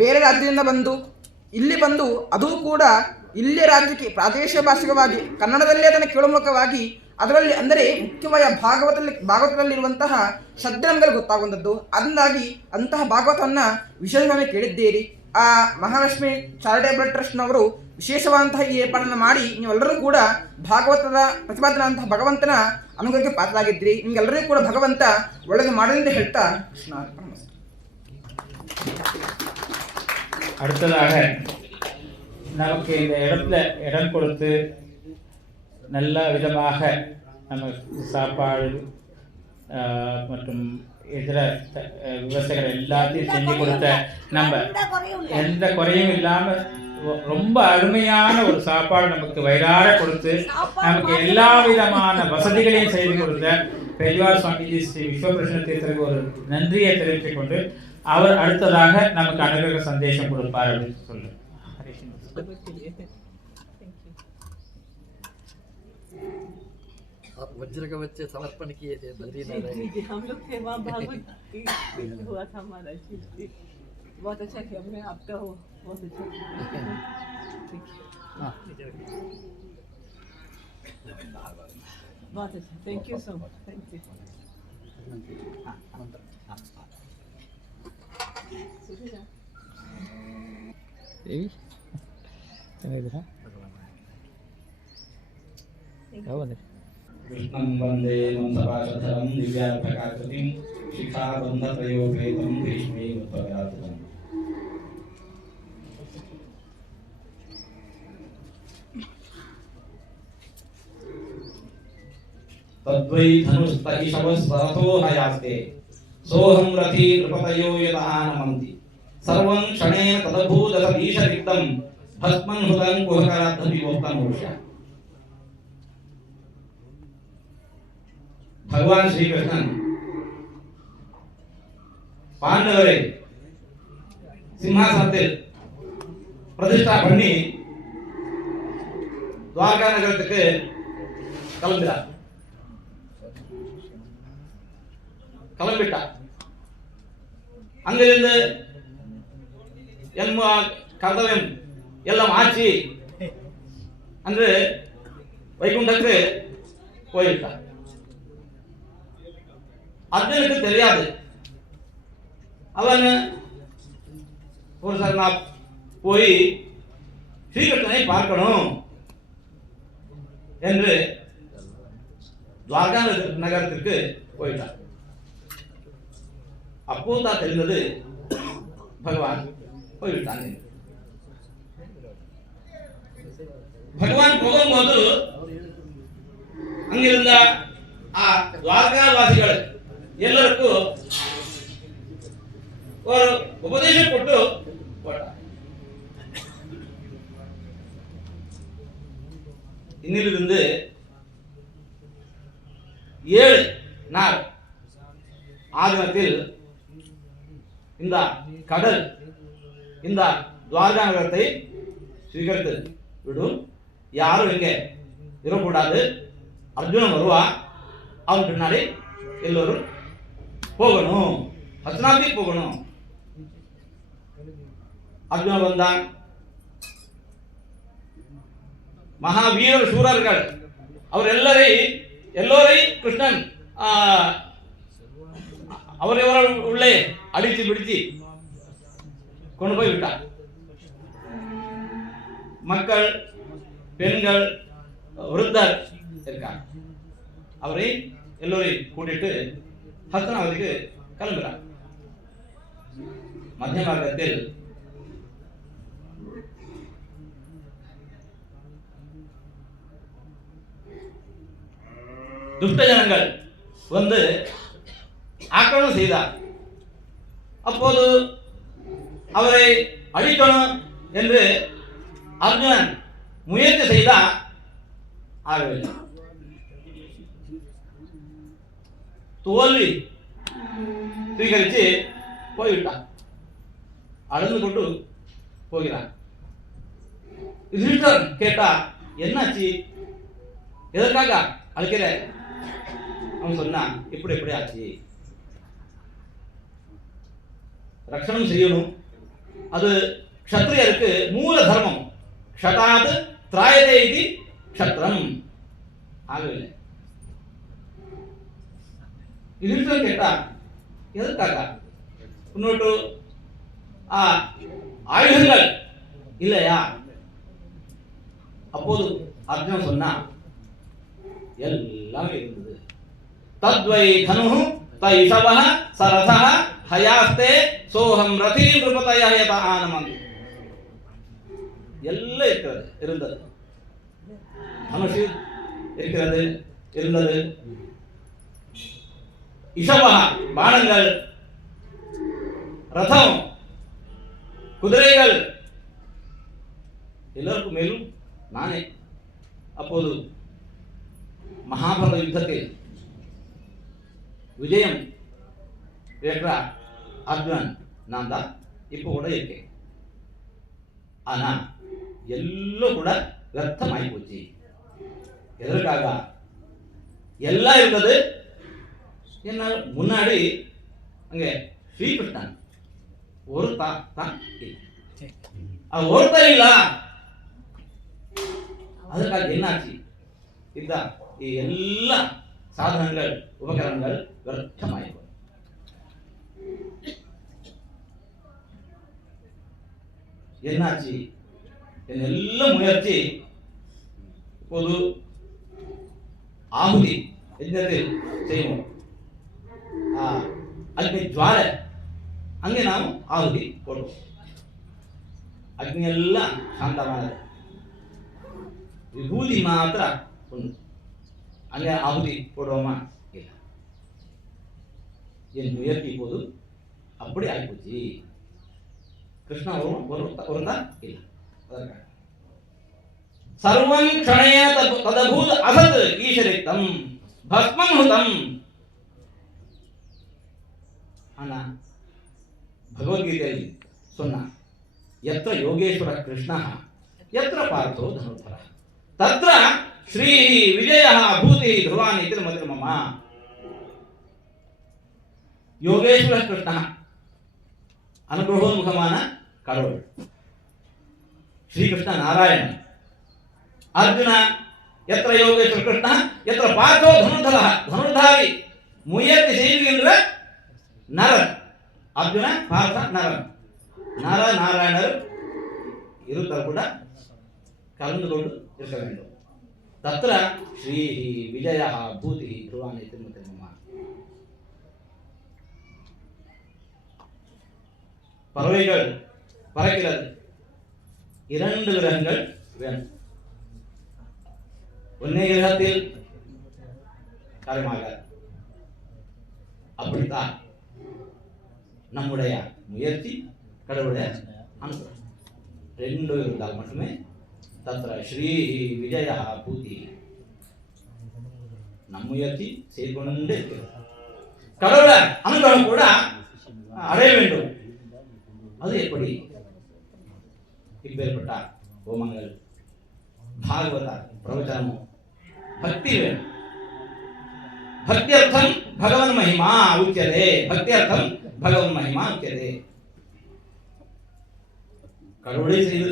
ಬೇರೆ ರಾಜ್ಯದಿಂದ ಬಂದು ಇಲ್ಲಿ ಬಂದು ಅದೂ ಕೂಡ ಇಲ್ಲೇ ರಾಜ್ಯಕ್ಕೆ ಪ್ರಾದೇಶಿಕ ಭಾಷಿಕವಾಗಿ ಕನ್ನಡದಲ್ಲೇ ಅದನ್ನು ಕೇಳುಮುಖವಾಗಿ ಅದರಲ್ಲಿ ಅಂದರೆ ಮುಖ್ಯವಾಗಿ ಭಾಗವತದಲ್ಲಿರುವಂತಹ ಶ್ರದ್ಧೆ ನಮಗೆ ಗೊತ್ತಾಗುವಂಥದ್ದು. ಅದರಿಂದಾಗಿ ಅಂತಹ ಭಾಗವತವನ್ನು ವಿಶೇಷವಾಗಿ ಕೇಳಿದ್ದೀರಿ. ಆ ಮಹಾಲಕ್ಷ್ಮಿ ಚಾರಿಟೇಬಲ್ ಟ್ರಸ್ಟ್ನವರು ವಿಶೇಷವಾದಂತಹ ಈ ಏರ್ಪಾಡನ್ನು ಮಾಡಿ ನೀವೆಲ್ಲರೂ ಕೂಡ ಭಾಗವತದ ಪ್ರತಿಪಾದನೆಯಾದಂತಹ ಭಗವಂತನ ಅನುಗ್ರಹಕ್ಕೆ ಪಾತ್ರರಾಗಿದ್ದೀರಿ. ನಿಮಗೆಲ್ಲರಿಗೂ ಕೂಡ ಭಗವಂತ ಒಳ್ಳೆಯದು ಮಾಡಲೆಂದು ಹೇಳ್ತಾ ಕೃಷ್ಣ. அடுத்ததாக நமக்கு இந்த இடத்துல இடம் கொடுத்து நல்ல விதமாக நமக்கு சாப்பாடு மற்றும் இதர விவசாயிகள் எல்லாத்தையும் செஞ்சு கொடுத்த நம்ம எந்த குறையும் இல்லாமல் ரொம்ப அருமையான ஒரு சாப்பாடு நமக்கு வயிறார கொடுத்து நமக்கு எல்லா விதமான வசதிகளையும் செய்து கொடுத்த பெரியவார் சுவாமிஜி ஸ்ரீ விஸ்வபிரசன்ன தீர்த்தருக்கு ஒரு நன்றியை தெரிவித்துக் கொண்டு அவர் அடுத்ததாக நமக்கு அனுகிரக சந்தேஷம் கொடுப்பார் அப்படின்னு சொல்லு. वज्र का बच्चे समर्पण किए थे बद्रीनारायण। हम लोग थे वहाँ, भागवत हुआ था हमारा। बहुत अच्छा किया, मैं आपका हो बहुत अच्छा। बहुत अच्छा, thank you so much, thank you. कृष्णं वन्दे मंसपाशधरं दिव्यार्धकाकृतिं शिखाबन्धत्रयोपेतं भीष्मीमुत्तरातुम्। तद्वै धनुस्तैषवस्वरथो हयास्ते सोऽहं रथी नृपतयो यतः नमन्ति सर्वं क्षणेन तदभूदसतीशरिक्तं भस्मन् हुतं कुहकराद्धविवोक्तमूर्ष्य। भगवान श्री कृष्ण पांडवரை சிம்மாசனத்தில் பிரதிஷ்டா பண்ணி துவாரகா நகரத்துக்கு கிளம்பிட்டார். அங்கிருந்து என் கர்த்தவியம் எல்லாம் ஆட்சி அன்று வைகுண்டத்துக்கு போய்விட்டார். அர்ஜுனுக்கு தெரியாது. அவன் ஒரு சார் நான் போய் ஸ்ரீகிருஷ்ணனை பார்க்கணும் என்று துவாரகா நகரத்திற்கு போயிட்டார். அப்போதான் தெரிந்தது பகவான் போய்விட்டாங்க. பகவான் போகும்போது அங்கிருந்த ದ್ವಾರಕಾವಾಸಿಗಳು ಎಲ್ಲರಿಗೂ ஒரு உபதேசம் ಕೊಟ್ಟು போட்டார். இன்னிலிருந்து 7 நாள் ஆதினத்தில் இந்த கடல் இந்த துவாரகா நகரத்தை ಸ್ವೀಕರಿத்து விடும். யாரும் இங்கே இருக்கக்கூடாது. அர்ஜுனன் வருவா, அவன் பின்னாடி எல்லோரும் போகணும், ஹஸ்தினாபுரி போகணும். அர்ஜுனன் வந்தான். மகாவீரர் சூரர்கள் அவர் எல்லோரையும் கிருஷ்ணன் அவரை உள்ளே அடித்து பிடித்து கொண்டு போய் விட்டார். மக்கள், பெண்கள், விருத்தர் இருக்கார். அவரை எல்லோரையும் கூட்டிட்டு ஹஸ்தினாபுரிக்கு கிளம்புறார். மத்திய மார்க்கத்தில் துஷ்ட ஜனங்கள் வந்து ஆக்கிரமணம் செய்தார். அப்போது அவரை அழிக்கணும் என்று அர்ஜுனன் முயற்சி செய்தால் ஆகவில்லை. தோல்வி ஸ்வீகரித்து போய்விட்டான். அழுந்து கொண்டு போகிறான். யுதிஷ்டர் கேட்டா, என்னாச்சு, எதற்காக அழைக்கிற? அவன் சொன்னான், இப்படி ஆச்சு, ரட்சணம் செய்யணும். அது க்ஷத்ரியருக்கு மூல தர்மம். க்ஷதாத் திராயதே இது க்ஷத்ரம். ஆகவில்லை. யுதிஷ்டர் கேட்டா, எதற்காக? இன்னொரு ஆயுதங்கள் இல்லையா? அப்போது அர்ஜுனன் சொன்னா, எல்லாமே இருந்தது. தத்வை தனு தைஷவ சரதா ஹயாஸ்தே சோஹம் ரதி நிருபதய யத ஆனமம். எல்லாம் இருந்தது. தனுஷு இருந்தது. இஷவா பானங்கள், ரதம், குதிரைகள், எல்லோருக்கும் மேலும் நானே. அப்போது மகாபாரத யுத்தத்தில் விஜயம் பெற்ற அர்ஜுனன் நான் தான் இப்போ கூட இருக்கேன். ஆனா எல்லாம் கூட வியர்த்தமாகி போச்சு. எதற்காக? எல்லாம் இருந்தது. என்ன முன்னாடி அங்கே ஸ்ரீகிருஷ்ணன் ஒரு தான் ஒருத்தர் இல்ல. அதற்காக என்னாச்சு? இதுதான் எல்லா சாதனங்கள், உபகரணங்கள் வியர்த்தமாயிடும். என்னாச்சு? எல்லாம் முயற்சி இப்போது ஆகுதி யஜ்ஞத்தில் செய்வோம். அக்னி ஜுவால அங்கே நாம் ஆகுதி போடுவோம். அக்னி எல்லாம் சாந்தமானது. விபூதி மாத்திர ஒன்று. அங்கே ஆகுதி போடுவோமா? இல்லை. என் முயற்சி இப்போது அப்படி ஆகிப்போச்சு. கிருஷ்ணா ஒருதான் இல்லை. அதற்காக சர்வம் க்ஷணய ததபூத் அசத் ஈஸ்வரித்தம் பஸ்மம் ஹுதம். ஆனா பகவத்கீதையில் சொன்னா, எத்திர யோகேஸ்வர கிருஷ்ண எத்திர பார்த்தோ தனுர்தர தத்ர ஸ்ரீ விஜய பூதி துருவானி திருமதிரம. யோகேஸ்வர கிருஷ்ண அனுகிரகோன்முகமான கடவுள் ஸ்ரீகிருஷ்ண நாராயணன். அர்ஜுன எத்திர யோகேஸ்வர கிருஷ்ண எத்திர பார்த்தோ தனுர்தர. தனுர்தாரி முயற்சி செய்கின்ற நரன். அர்ஜுன பார்த்த நரன். நாராயணர் இருத்தர் கூட கலந்து கொண்டு இருக்க வேண்டும். தத்ர ஸ்ரீ விஜய பூதி துருவானி திருமதிரம. பறவைகள் பறக்கிறது, 2 கிரகங்கள் வேணும். ஒன்னே கிரகத்தில் காரியமாக. அப்படித்தான் நம்முடைய முயற்சி, கடவுளுடைய அனுகிரகம் 2 இருந்தால் மட்டுமே தத்ர ஸ்ரீ விஜயா பூதி. நம் முயற்சி செய்து கொண்டே இருக்கிறது. கடவுளை அனுகிரகம் கூட அடைய வேண்டும். அது எப்படி? இப்பேற்பட்ட ஹோமங்கள், பாகவத பிரவச்சனமும், பக்தி வேணும். பக்தியர்த்தம் பகவன் மகிமா உச்சதே. பக்தியர்த்தம் பகவன் மகிமா உச்சதே. கடவுளை செய்து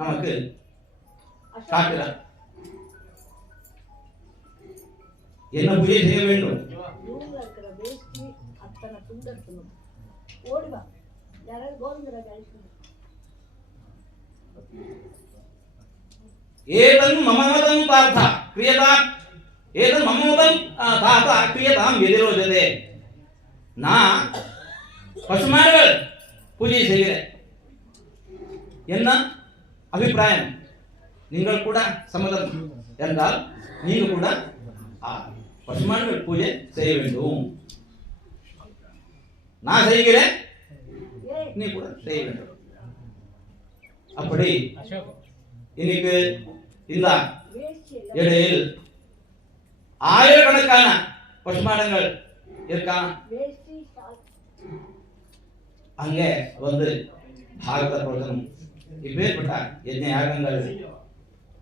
நமக்கு காட்டுகிறார். என்ன பூஜை செய்ய வேண்டும்? ஏதன் மமமதம் தாத்தா கிரியதா, ஏதன் மமமதம் தாத்தா கிரியதாம் எதிரோஜதே. நான் பசுமாடுகள் பூஜை செய்கிறேன். என்ன அபிப்பிராயம்? நீங்கள் கூட சம்மதம் என்றால் நீங்கள் கூட பசுமாடுகள் பூஜை செய்ய வேண்டும். நான் செய்கிறேன், நீ கூட செய்ய வேண்டும். அப்படி இன்னைக்கு இந்த இடையில் ஆயிரக்கணக்கான பசுமாடங்கள் இருக்கான். அங்கே வந்து பாகவத பிரவச்சனம், இப்பேற்பட்ட யஜ்ஞ யாகங்கள்,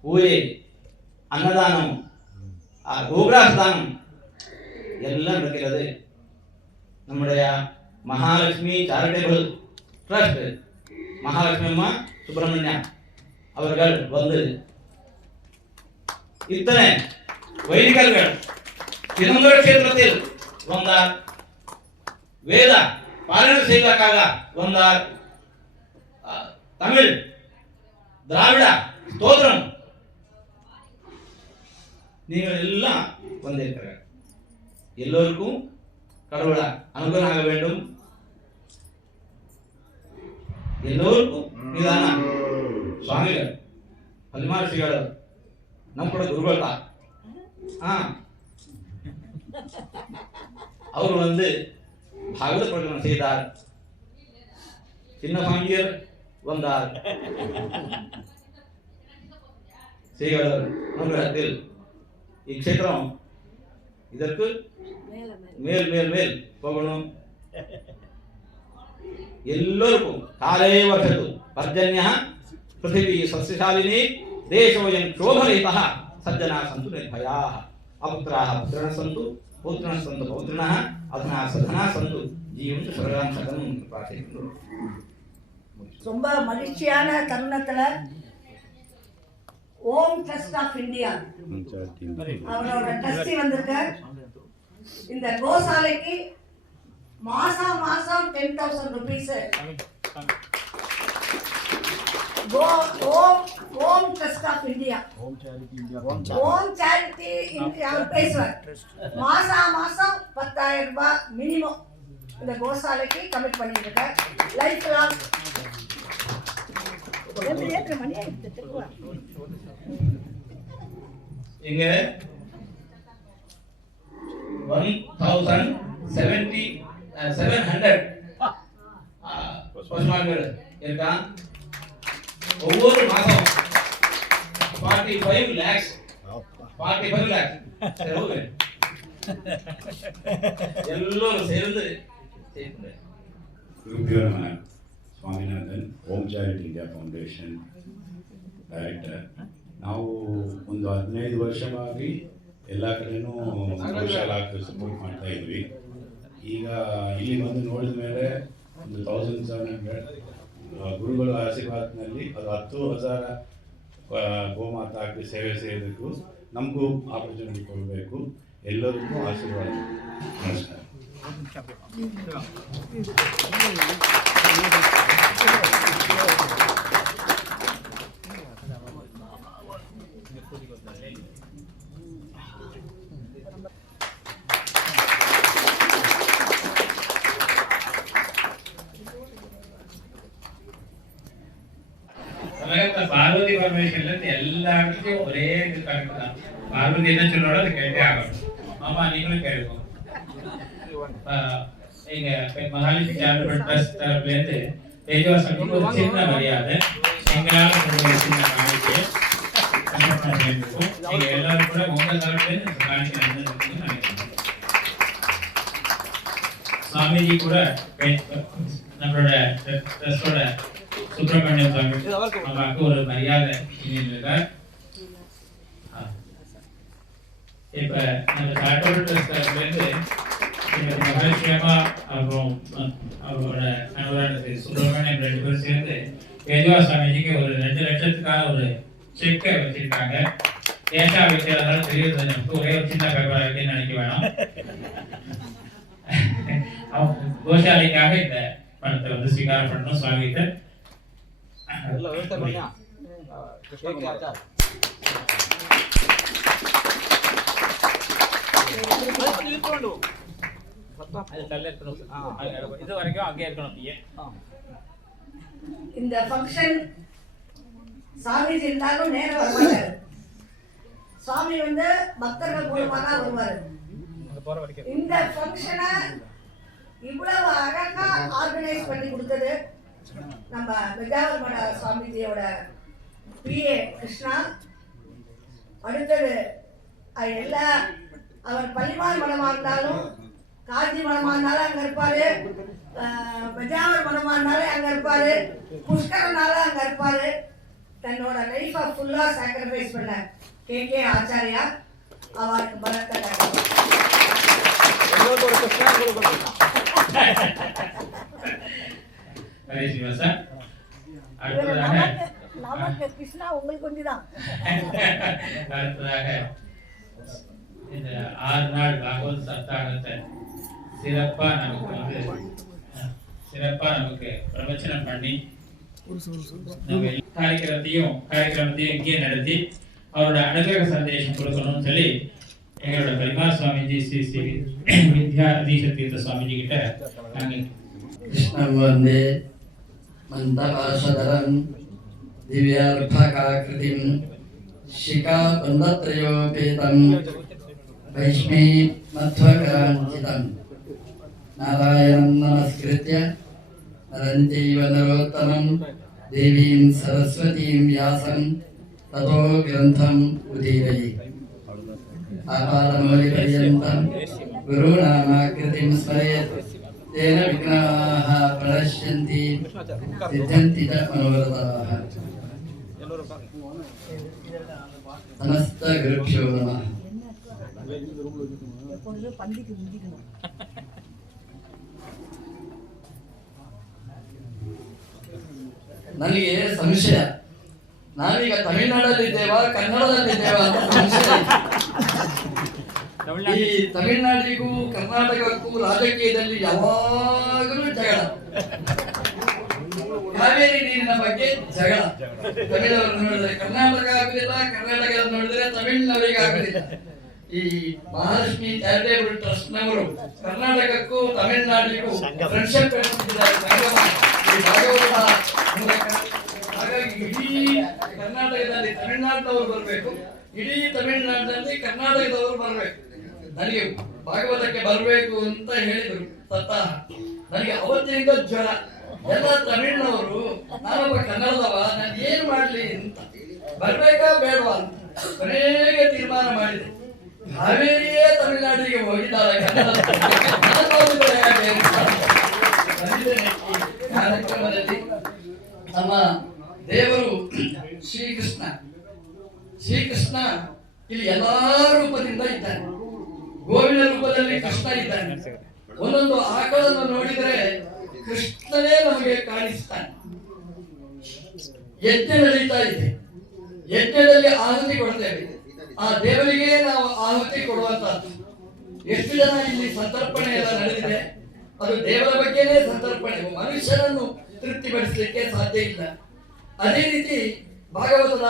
பூஜை, அன்னதானம், கோபுராஸ்தானம் எல்லாம் இருக்கிறது. நம்முடைய மகாலட்சுமி சேரிட்டபிள் ட்ரஸ்ட், மகாலட்சுமி அம்மா சுப்பிரமணியா அவர்கள் வந்து இத்தனை வைதிகர்கள் சிதம்பர க்ஷேத்திரத்தில் வந்தார். வேத பாராயணம் செய்வதற்காக வந்தார். தமிழ் திராவிட ஸ்தோத்திரம் நீங்கள் எல்லாம் வந்திருக்கிறார்கள். எல்லோருக்கும் கடவுள அனுகிரகம் ஆக வேண்டும். எல்லோருக்கும் மீதான சுவாமிகள் பரிமாரிகள் நம்மளோட குருகள் தான். அவர் வந்து பாகவத பிரகடனம் செய்தார். சின்ன சாமியர் வந்தார். செய்கிறார் அனுகிரகத்தில் இக்ஷேத்திரம் இதற்கு மேல் மேல் மேல் போகணும். எல்லோருக்கும் காலே வருஷத்து பர்ஜன்ய பிருத்திவி சஸ்யசாலினி தேசோயம் க்ஷோபரಹಿತः சஜ்ஜனா சந்து நிர்பயாः அபுத்ராः புத்திரः சந்து பௌத்ராः சந்து பௌத்ரிணः அதனா சதனா சந்து ஜீவன் சரகாம் சதம் பிரார்த்திக்கிறோம். ரொம்ப மகிழ்ச்சியான தருணத்துல ஓம் ட்ரஸ்ட் ஆஃப் இந்தியா அவரோட ட்ரஸ்டி வந்திருக்க இந்த கோசாலைக்கு மாசம் 10,000 rupees Om trust of India, Om charity India பேசுவார். மாசம் 10,000 ரூபாய் மினிமம் இந்த கோசாலைக்கு கமிட் பண்ணிட்டு இருக்க. லைஃப் லாங் இங்க 1,700 பசுமாடுகள் இருக்கான். ஒவ்வொரு மாதம் 45 lakhs எல்லோரும் சேர்ந்து Swaminathan home charity India foundation director. ನಾವು ಒಂದು 15 ವರ್ಷವಾಗಿ ಎಲ್ಲ ಕಡೆನೂ ಗೋಶಾಲಾಕ್ಕೆ ಸಪೋರ್ಟ್ ಮಾಡ್ತಾ ಇದ್ವಿ. ಈಗ ಇಲ್ಲಿ ಬಂದು ನೋಡಿದ ಮೇಲೆ ಒಂದು 1,700 ಗುರುಗಳ ಆಶೀರ್ವಾದದಲ್ಲಿ ಅದು 10,000 ಗೋಮಾತಾಕ್ಕೆ ಸೇವೆ செய்யಬೇಕು. ನಮಗೂ ಆಪರ್ಚುನಿಟಿ ಕೊಡಬೇಕು. ಎಲ್ಲರಿಗೂ ಆಶೀರ್ವಾದ. ನಮಸ್ಕಾರ. டிரான்ஸ்ஃபர்மேஷன்ல இருந்து எல்லா இடத்துலயும் ஒரே இது கணக்கு தான். பார்வதி என்ன சொல்றாலும் அது கேட்டே ஆகணும். ஆமா, நீங்களும் கேளுங்க. எங்க மகாலட்சுமி சேரிட்டபிள் ட்ரஸ்ட் தரப்புல இருந்து தேஜவாசனுக்கு ஒரு சின்ன மரியாதை, எங்களால ஒரு சின்ன காணிக்கை நீங்க எல்லாரும் கூட உங்க தரப்புல இருந்து காணிக்கை நடந்துருக்குன்னு நினைக்கிறேன். சுவாமிஜி கூட நம்மளோட ட்ரஸ்டோட சுப்பிரமணியம் சுவாமி அம்மாவுக்கு ஒரு மரியாதை இருக்கார். இப்ப நம்ம சேரிட்டபிள் ட்ரஸ்ட் தரப்புல இருந்து மகாலட்சுமியம்மா அப்புறம் அவரோட கணவரான சுப்பிரமணியம் 2 பேரும் சேர்ந்து தேஜவா சுவாமிஜிக்கு ஒரு 2 லட்சத்துக்காக ஒரு செக்கை வச்சிருக்காங்க. கேஷா வைக்கிறதால தெரியுது, நமக்கு ஒரே ஒரு சின்ன பேப்பர் இருக்குன்னு நினைக்க வேணாம். அவங்க கோஷாலைக்காக இந்த பணத்தை வந்து ஸ்வீகாரம் பண்ணணும். சுவாமிகிட்ட இது வரைக்கும் அங்கே இருக்கணும். இந்த ஃபங்க்ஷன் சாமிஜி இருந்தாலும் நேரம் வரமாட்டாரு. சுவாமி வந்து பக்தர்கள் மூலமா தான் வருவாரு. இந்த ஃபங்க்ஷனை இவ்வளவு அழகா ஆர்கனைஸ் பண்ணி கொடுத்தது நம்ம பெஜாவர் மட சுவாமிஜியோட பிஏ கிருஷ்ணா. அடுத்தது எல்லா அவர் பள்ளிமார் மடமா இருந்தாலும், காஞ்சி மடமா இருந்தாலும் அங்க இருப்பாரு, பெஜாவர் மடமா இருந்தாலும் அங்க இருப்பாரு, புஷ்கரனாலும் அங்க இருப்பாரு. தன்னோட லைஃபை ஃபுல்லா சாக்ரிஃபைஸ் பண்ண கே ஆச்சாரியா அவருக்கு பலத்த கிருஷ்ணா உங்களுக்கு கொஞ்சம் இந்த 6 நாள் பாகவத சப்தாகத்தை சிறப்பா நமக்கு பிரவச்சனம் பண்ணி காரியக்கிரமத்தையும் இங்கே நடத்தி அவரோட அனுகிரக சந்தேஷம் கொடுக்கணும்னு சொல்லி எங்களோட பரிமார் சுவாமிஜி ஸ்ரீ ஸ்ரீ வித்யா தீட்ச சுவாமிஜி கிட்ட நாங்கள் கிருஷ்ணம் வந்தே மந்தபாசதரம் திவ்யார்பகாகிருதிம் शिखा बंधत्रयोपेतं वैष्णी मध्वकराञ्चितं नारायणं नमस्कृत्य नरं चैव नरोत्तमं देवीं सरस्वतीं व्यासं ततो ग्रन्थम् उदीरये आपादमौलिपर्यन्तं गुरूणामाकृतिं स्मरेत् तेन विघ्नाः प्रणश्यन्ति सिद्ध्यन्ति च मनोरथाः समस्त गुरुभ्यो नमः ನನಗೆ ಸಂಶಯ ನಾವೀಗ ತಮಿಳುನಾಡಲ್ಲಿದ್ದೇವಾ ಕನ್ನಡದಲ್ಲಿದ್ದೇವಾ ಅಂತ ಸಂಶಯ. ಈ ತಮಿಳುನಾಡಿಗೂ ಕರ್ನಾಟಕಕ್ಕೂ ರಾಜಕೀಯದಲ್ಲಿ ಯಾವಾಗಲೂ ಜಗಳ, ಕಾವೇರಿ ನೀರಿನ ಬಗ್ಗೆ ಜಗಳ. ತಮಿಳವರು ನೋಡಿದ್ರೆ ಕರ್ನಾಟಕ ಆಗುದಿಲ್ಲ, ಕರ್ನಾಟಕ ನೋಡಿದ್ರೆ ತಮಿಳಿನವರಿಗೆ ಆಗುದಿಲ್ಲ. ಈ ಮಹಾಲಕ್ಷ್ಮಿ ಚಾರಿಟೇಬಲ್ ಟ್ರಸ್ಟ್ ನವರು ಕರ್ನಾಟಕಕ್ಕೂ ತಮಿಳುನಾಡಿಗೂ ಫ್ರೆಂಡ್ಶಿಪ್ ಹಾಗಾಗಿ ಇಡೀ ಕರ್ನಾಟಕದಲ್ಲಿ ತಮಿಳುನಾಡಿನವರು ಬರಬೇಕು, ಇಡೀ ತಮಿಳುನಾಡಿನಲ್ಲಿ ಕರ್ನಾಟಕದವರು ಬರಬೇಕು. ನನಗೆ ಭಾಗವತಕ್ಕೆ ಬರಬೇಕು ಅಂತ ಹೇಳಿದ್ರು ಸಪ್ತಾಹ. ನನಗೆ ಅವತ್ತಿನಿಂದ ಜ್ವರ. ಎಲ್ಲ ತಮಿಳಿನವರು, ನಾನೊಬ್ಬ ಕನ್ನಡದವ, ನಾನು ಏನು ಮಾಡ್ಲಿ ಅಂತ, ಬರ್ಬೇಕಾ ಬೇಡವಾ ಅಂತ ಕೊನೆಗೆ ತೀರ್ಮಾನ ಮಾಡಿದೆ. ಹಾವೇರಿಯೇ ತಮಿಳುನಾಡಿಗೆ ಹೋಗಿದ್ದಾರೆ ಕಾರ್ಯಕ್ರಮದಲ್ಲಿ. ನಮ್ಮ ದೇವರು ಶ್ರೀಕೃಷ್ಣ. ಶ್ರೀಕೃಷ್ಣ ಇಲ್ಲಿ ಎಲ್ಲಾ ರೂಪದಿಂದ ಇದ್ದಾನೆ. ಗೋವಿನ ರೂಪದಲ್ಲಿ ಕೃಷ್ಣ ಇದ್ದಾನೆ. ಒಂದೊಂದು ಆಕಳನ್ನು ನೋಡಿದರೆ ಕೃಷ್ಣನೇ ನಮಗೆ ಕಾಣಿಸ್ತಾನೆ. ಯಜ್ಞ ನಡೀತಾ ಇದೆ, ಯಜ್ಞದಲ್ಲಿ ಆಹುತಿ ಕೊಡ್ತೇವೆ, ಆ ದೇವರಿಗೆ ನಾವು ಆಹುತಿ ಕೊಡುವಂತಹದ್ದು. ಎಷ್ಟು ಜನ ಇಲ್ಲಿ ಸಂತರ್ಪಣೆ ಎಲ್ಲ ನಡೆದಿದೆ, ಅದು ದೇವರ ಬಗ್ಗೆನೇ ಸಂತರ್ಪಣೆ. ಮನುಷ್ಯನನ್ನು ತೃಪ್ತಿಪಡಿಸಲಿಕ್ಕೆ ಸಾಧ್ಯ ಇಲ್ಲ. ಅದೇ ರೀತಿ ಭಾಗವತದ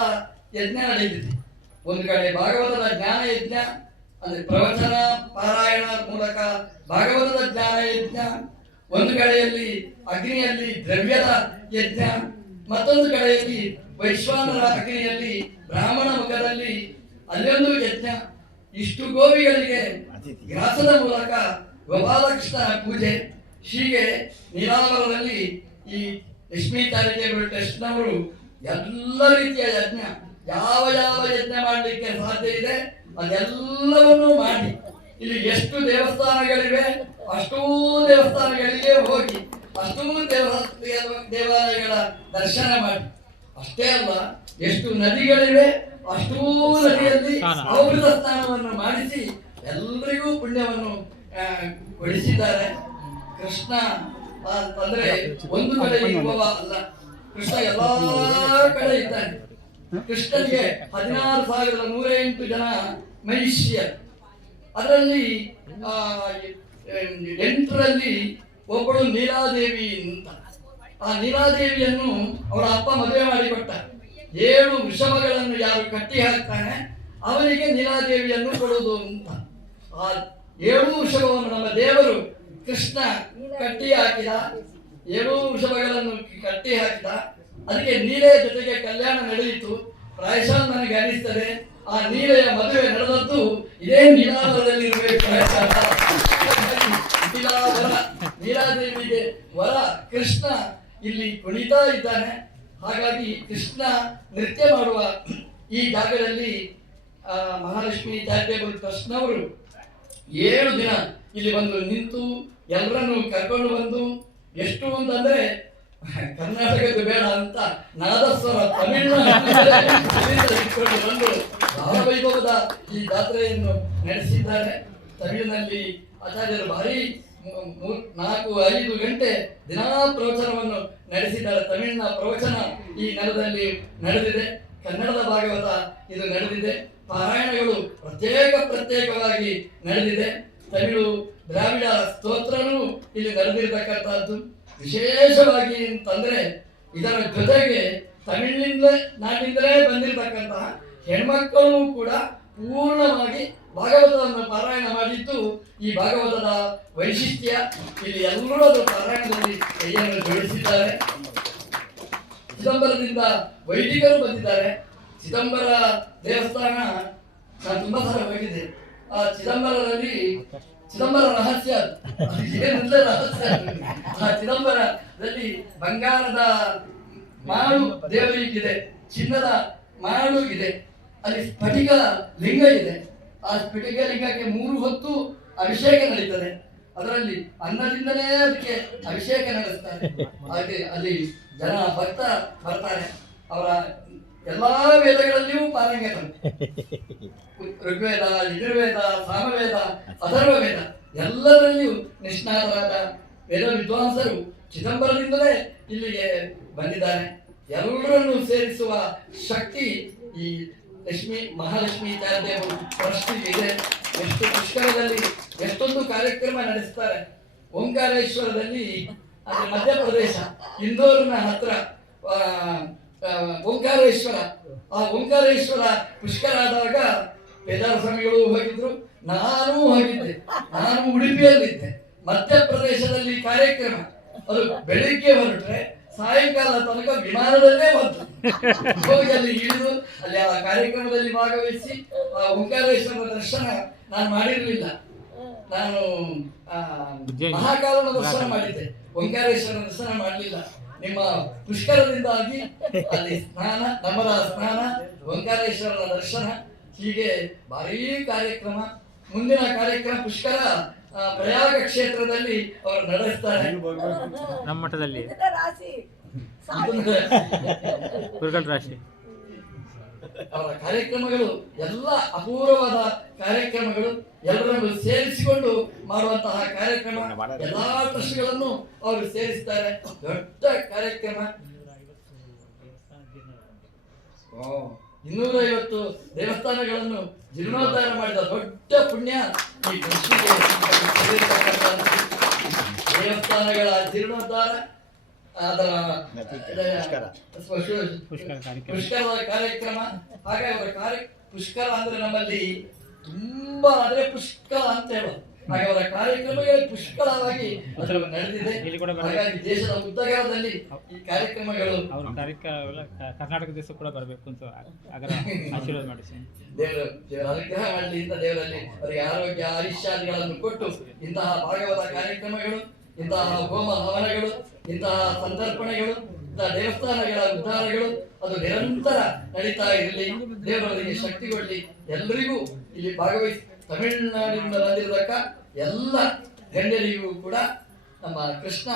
ಯಜ್ಞ ನಡೆದಿದೆ. ಒಂದು ಕಡೆ ಭಾಗವತದ ಜ್ಞಾನ ಯಜ್ಞ, ಅಂದ್ರೆ ಪ್ರವಚನ ಪಾರಾಯಣ ಮೂಲಕ ಭಾಗವತದ ಜ್ಞಾನ ಯಜ್ಞ, ಒಂದು ಕಡೆಯಲ್ಲಿ ಅಗ್ನಿಯಲ್ಲಿ ದ್ರವ್ಯದ ಯಜ್ಞ, ಮತ್ತೊಂದು ಕಡೆಯಲ್ಲಿ ವೈಶ್ವಾನರ ಅಗ್ನಿಯಲ್ಲಿ ಬ್ರಾಹ್ಮಣ ಮುಖದಲ್ಲಿ ಅಲ್ಲೊಂದು ಯಜ್ಞ, ಇಷ್ಟು ಗೋವಿಗಳಿಗೆ ಗ್ರಾಸದ ಮೂಲಕ ಗೋಪಾಲಕೃಷ್ಣನ ಪೂಜೆ. ಹೀಗೆ ನೀಲಾವರದಲ್ಲಿ ಈ ಲಕ್ಷ್ಮೀ ಚಾರಿಟೇಬಲ್ ಟ್ರಸ್ಟ್ನವರು ಎಲ್ಲ ರೀತಿಯ ಯಜ್ಞ, ಯಾವ ಯಾವ ಯಜ್ಞ ಮಾಡಲಿಕ್ಕೆ ಸಾಧ್ಯ ಇದೆ ಅದೆಲ್ಲವನ್ನೂ ಮಾಡಿ ಇಲ್ಲಿ ಎಷ್ಟು ದೇವಸ್ಥಾನಗಳಿವೆ ಅಷ್ಟೂ ದೇವಸ್ಥಾನಗಳಿಗೆ ಹೋಗಿ ಅಷ್ಟೂ ದೇವಾಲಯಗಳ ದರ್ಶನ ಮಾಡಿ, ಅಷ್ಟೇ ಅಲ್ಲ ಎಷ್ಟು ನದಿಗಳಿವೆ ಅಷ್ಟೂ ನದಿಯಲ್ಲಿ ಅಮೃತ ಸ್ನಾನವನ್ನು ಮಾಡಿಸಿ ಎಲ್ಲರಿಗೂ ಪುಣ್ಯವನ್ನು ಕೊಡಿಸಿದ್ದಾರೆ. ಕೃಷ್ಣ ಅಂತಂದ್ರೆ ಒಂದು ಕಡೆ ಇರುವವ ಅಲ್ಲ, ಕೃಷ್ಣ ಎಲ್ಲಾ ಕಡೆ ಇದ್ದಾನೆ. ಕೃಷ್ಣನಿಗೆ 16,108 ಜನ ಮಹಿಷಿಯರು, ಅದರಲ್ಲಿ 8ರಲ್ಲಿ ಒಬ್ಬಳು ನೀಲಾದೇವಿ ಅಂತ. ಆ ನೀಲಾದೇವಿಯನ್ನು ಅವಳ ಅಪ್ಪ ಮದುವೆ ಮಾಡಿಕೊಟ್ಟ. 7 ವೃಷಭಗಳನ್ನು ಯಾರು ಕಟ್ಟಿ ಹಾಕ್ತಾನೆ ಅವನಿಗೆ ನೀಲಾದೇವಿಯನ್ನು ಕೊಡುವುದು ಅಂತ. ಆ 7 ವೃಷಭವನ್ನು ನಮ್ಮ ದೇವರು ಕೃಷ್ಣ ಕಟ್ಟಿ ಹಾಕಿದ, 7 ವೃಷಭಗಳನ್ನು ಕಟ್ಟಿ ಹಾಕಿದ. ಅದಕ್ಕೆ ನೀಲೆಯ ಜೊತೆಗೆ ಕಲ್ಯಾಣ ನಡೆಯಿತು. ಪ್ರಾಯಶಃ ನನಗೆ ಅನಿಸ್ತದೆ ಆ ನೀಲೆಯ ಮದುವೆ ನಡೆದದ್ದು ಇದೇ ನೀಲಾವರದಲ್ಲಿ ಇರಬೇಕು. ನೀಲಾದೇವಿಗೆ ವರ ಕೃಷ್ಣ ಇಲ್ಲಿ ಕುಣಿತಾ ಇದ್ದಾನೆ. ಹಾಗಾಗಿ ಕೃಷ್ಣ ನೃತ್ಯ ಮಾಡುವ ಈ ಜಾಗದಲ್ಲಿ ಮಹಾಲಕ್ಷ್ಮಿ ಚಾರಿಟೇಬಲ್ ಟ್ರಸ್ಟ್ನವರು 7 ದಿನ ಇಲ್ಲಿ ಬಂದು ನಿಂತು ಎಲ್ಲರನ್ನು ಕರ್ಕೊಂಡು ಬಂದು, ಎಷ್ಟು ಅಂತಂದ್ರೆ ಕರ್ನಾಟಕದ ಬೇಡ ಅಂತ ನಾದಸ್ವರ ತಮಿಳುನಾಡಿನಲ್ಲಿ ಬಂದು ಭಾವವೈಭವದ ಈ ಜಾತ್ರೆಯನ್ನು ನಡೆಸಿದ್ದಾರೆ. ತಮಿಳಿನಲ್ಲಿ ಆಚಾರ್ಯರು ಭಾರಿ 4-5 ಗಂಟೆ ದಿನಾ ಪ್ರವಚನವನ್ನು ನಡೆಸಿದ್ದಾರೆ. ತಮಿಳಿನ ಪ್ರವಚನ ಈ ನೆಲದಲ್ಲಿ ನಡೆದಿದೆ. ಕನ್ನಡದ ಭಾಗವತ ಇದು ನಡೆದಿದೆ. ಪಾರಾಯಣಗಳು ಪ್ರತ್ಯೇಕವಾಗಿ ನಡೆದಿದೆ. ತಮಿಳು ದ್ರಾವಿಡ ಸ್ತೋತ್ರನೂ ಇಲ್ಲಿ ನಡೆದಿರತಕ್ಕಂಥದ್ದು. ವಿಶೇಷವಾಗಿ ಅಂತಂದ್ರೆ ಇದರ ಜೊತೆಗೆ ನಾಡಿನಿಂದಲೇ ಬಂದಿರತಕ್ಕಂತಹ ಹೆಣ್ಮಕ್ಕಳು ಕೂಡ ಪೂರ್ಣವಾಗಿ ಭಾಗವತವನ್ನು ಪಾರಾಯಣ ಮಾಡಿದ್ದು ಈ ಭಾಗವತದ ವೈಶಿಷ್ಟ್ಯ. ಇಲ್ಲಿ ಎಲ್ಲರೂ ಅದರ ಪಾರಾಯಣದಲ್ಲಿ ಕೈಯನ್ನು ಜೋಡಿಸಿದ್ದಾರೆ. ಚಿದಂಬರದಿಂದ ವೈದಿಕರು ಬಂದಿದ್ದಾರೆ. ಚಿದಂಬರ ದೇವಸ್ಥಾನ ನಾನು ತುಂಬಾ ಸಲ ಹೋಗಿದ್ದೆ. ಆ ಚಿದಂಬರ ರಹಸ್ಯ ಏನೆಲ್ಲ ರಹಸ್ಯ. ಆ ಚಿದಂಬರದಲ್ಲಿ ಬಂಗಾರದ ಮಾಡು ದೇವರಿಗಿದೆ, ಚಿನ್ನದ ಮಾಡು ಇದೆ, ಅಲ್ಲಿ ಸ್ಫಟಿಕ ಲಿಂಗ ಇದೆ. ಆ ಸ್ಫಟಿಕ ಲಿಂಗಕ್ಕೆ 3 ಹೊತ್ತು ಅಭಿಷೇಕ ನಡೀತದೆ. ಅದರಲ್ಲಿ ಅನ್ನದಿಂದಲೇ ಅದಕ್ಕೆ ಅಭಿಷೇಕ ನಡೆಸ್ತಾರೆ. ಹಾಗೆ ಅಲ್ಲಿ ಜನ ಭಕ್ತ ಬರ್ತಾರೆ. ಅವರ ಎಲ್ಲಾ ವೇದಗಳಲ್ಲಿಯೂ ಪಾರಂಗತರು. ಋಗ್ವೇದ, ಯಜುರ್ವೇದ, ಸಾಮವೇದ, ಅಥರ್ವ ವೇದ ಎಲ್ಲದರಲ್ಲಿಯೂ ನಿಷ್ಣಾತರಾದ ವೇದ ವಿದ್ವಾಂಸರು ಚಿದಂಬರದಿಂದಲೇ ಇಲ್ಲಿಗೆ ಬಂದಿದ್ದಾರೆ. ಎಲ್ಲರನ್ನು ಸೇರಿಸುವ ಶಕ್ತಿ ಈ ಮಹಾಲಕ್ಷ್ಮಿ ಚಾರಿಟೇಬಲ್ ಟ್ರಸ್ಟಿಗೆ ಇದೆ. ಎಷ್ಟು ಪುಷ್ಕರದಲ್ಲಿ ಎಷ್ಟೊಂದು ಕಾರ್ಯಕ್ರಮ ನಡೆಸ್ತಾರೆ. ಓಂಕಾರೇಶ್ವರದಲ್ಲಿ ಅಂದ್ರೆ ಮಧ್ಯಪ್ರದೇಶ ಇಂದೋರ್ನ ಹತ್ರ ಓಂಕಾರೇಶ್ವರ. ಆ ಓಂಕಾರೇಶ್ವರ ಪುಷ್ಕರ ಆದಾಗ ಕೇದಾರ ಸ್ವಾಮಿಗಳು ಹೋಗಿದ್ರು, ನಾನು ಹೋಗಿದ್ದೆ. ನಾನು ಉಡುಪಿಯಲ್ಲಿದ್ದೆ. ಮಧ್ಯಪ್ರದೇಶದಲ್ಲಿ ಕಾರ್ಯಕ್ರಮ ಅದು ಬೆಳಿಗ್ಗೆ ಹೊರಟ್ರೆ ಸಾಯಂಕಾಲ ತನಕ ವಿಮಾನದಲ್ಲೇ ಬಂತು. ಹೋಗಿ ಅಲ್ಲಿ ಇಳಿದು ಅಲ್ಲಿ ಆ ಕಾರ್ಯಕ್ರಮದಲ್ಲಿ ಭಾಗವಹಿಸಿ ಆ ಓಂಕಾರೇಶ್ವರ ದರ್ಶನ ನಾನು ಮಾಡಿರಲಿಲ್ಲ. ನಾನು ಮಹಾಕಾಲನ ದರ್ಶನ ಮಾಡಿದ್ದೆ, ಓಂಕಾರೇಶ್ವರ ದರ್ಶನ ಮಾಡಲಿಲ್ಲ. ನಿಮ್ಮ ಪುಷ್ಕರದಿಂದಾಗಿ ಅಲ್ಲಿ ಸ್ನಾನ, ನಮ್ಮರ ಸ್ನಾನ, ಓಂಕಾರೇಶ್ವರನ ದರ್ಶನ, ಹೀಗೆ ಭಾರೀ ಕಾರ್ಯಕ್ರಮ. ಮುಂದಿನ ಕಾರ್ಯಕ್ರಮ ಪುಷ್ಕರ ಪ್ರಯಾಗ ಕ್ಷೇತ್ರದಲ್ಲಿ ಅವರು ನಡೆಸ್ತಾರೆ. ನಮ್ಮ ಮಠದಲ್ಲಿ ರಾಶಿ ಅವರ ಕಾರ್ಯಕ್ರಮಗಳು ಎಲ್ಲ ಅಪೂರ್ವವಾದ ಕಾರ್ಯಕ್ರಮಗಳು. ಎಲ್ಲರನ್ನು ಸೇರಿಸಿಕೊಂಡು ಮಾಡುವಂತಹ ಕಾರ್ಯಕ್ರಮ. ಎಲ್ಲಾ ಟ್ರಸ್ಟ್ಗಳನ್ನು ಅವರು ಸೇರಿಸ್ತಾರೆ. ದೊಡ್ಡ ಕಾರ್ಯಕ್ರಮ. 250 ದೇವಸ್ಥಾನಗಳನ್ನು ಜೀರ್ಣೋದ್ಧಾರ ಮಾಡಿದ ದೊಡ್ಡ ಪುಣ್ಯ ಈ ಟ್ರಸ್ಟಿಗೆ. ದೇವಸ್ಥಾನಗಳ ಜೀರ್ಣೋದ್ಧಾರ, ಅದರ ಪುಷ್ಕರದ ಕಾರ್ಯಕ್ರಮ. ಹಾಗಾಗಿ ಅವರ ಪುಷ್ಕರ ಅಂದ್ರೆ ನಮ್ಮಲ್ಲಿ ತುಂಬಾ, ಅಂದ್ರೆ ಪುಷ್ಕರ ಅಂತ ಹೇಳೋದು ಹಾಗೆ ಅವರ ಕಾರ್ಯಕ್ರಮಗಳು ಪುಷ್ಕಳವಾಗಿ ಅದರ ನಡೆದಿದೆ. ಹಾಗಾಗಿ ದೇಶದ ಉದ್ದಗಲದಲ್ಲಿ ಈ ಕಾರ್ಯಕ್ರಮಗಳು ಅವರು ಕರ್ನಾಟಕ ದೇಶ ಕೂಡ ಬರಬೇಕು ಅಂತ ಅದರ ಆಶೀರ್ವಾದ ಮಾಡಿ ದೇವರ ಅನುಗ್ರಹ ಮಾಡಲಿ ಅಂತ ದೇವರಲ್ಲಿ ಅವರಿಗೆ ಆರೋಗ್ಯ ಆಯುಷ್ಯಾದಿಗಳನ್ನು ಕೊಟ್ಟು ಇಂತಹ ಭಾಗವತ ಕಾರ್ಯಕ್ರಮಗಳು, ಇಂತಹ ಹೋಮ ಹವನಗಳು, ಇಂತಹ ಸಂತರ್ಪಣೆಗಳು, ಇಂತಹ ದೇವಸ್ಥಾನಗಳ ಉದ್ಧಾರಗಳು ಅದು ನಿರಂತರ ನಡೀತಾ ಇರಲಿ. ದೇವರಿಗೆ ಶಕ್ತಿ ಕೊಡಲಿ. ಎಲ್ಲರಿಗೂ ಇಲ್ಲಿ ಭಾಗವಹಿಸಿ ತಮಿಳುನಾಡಿನಿಂದ ಬಂದಿರತಕ್ಕ ಎಲ್ಲ ಗಣ್ಯರಿಗೂ ಕೂಡ ನಮ್ಮ ಕೃಷ್ಣ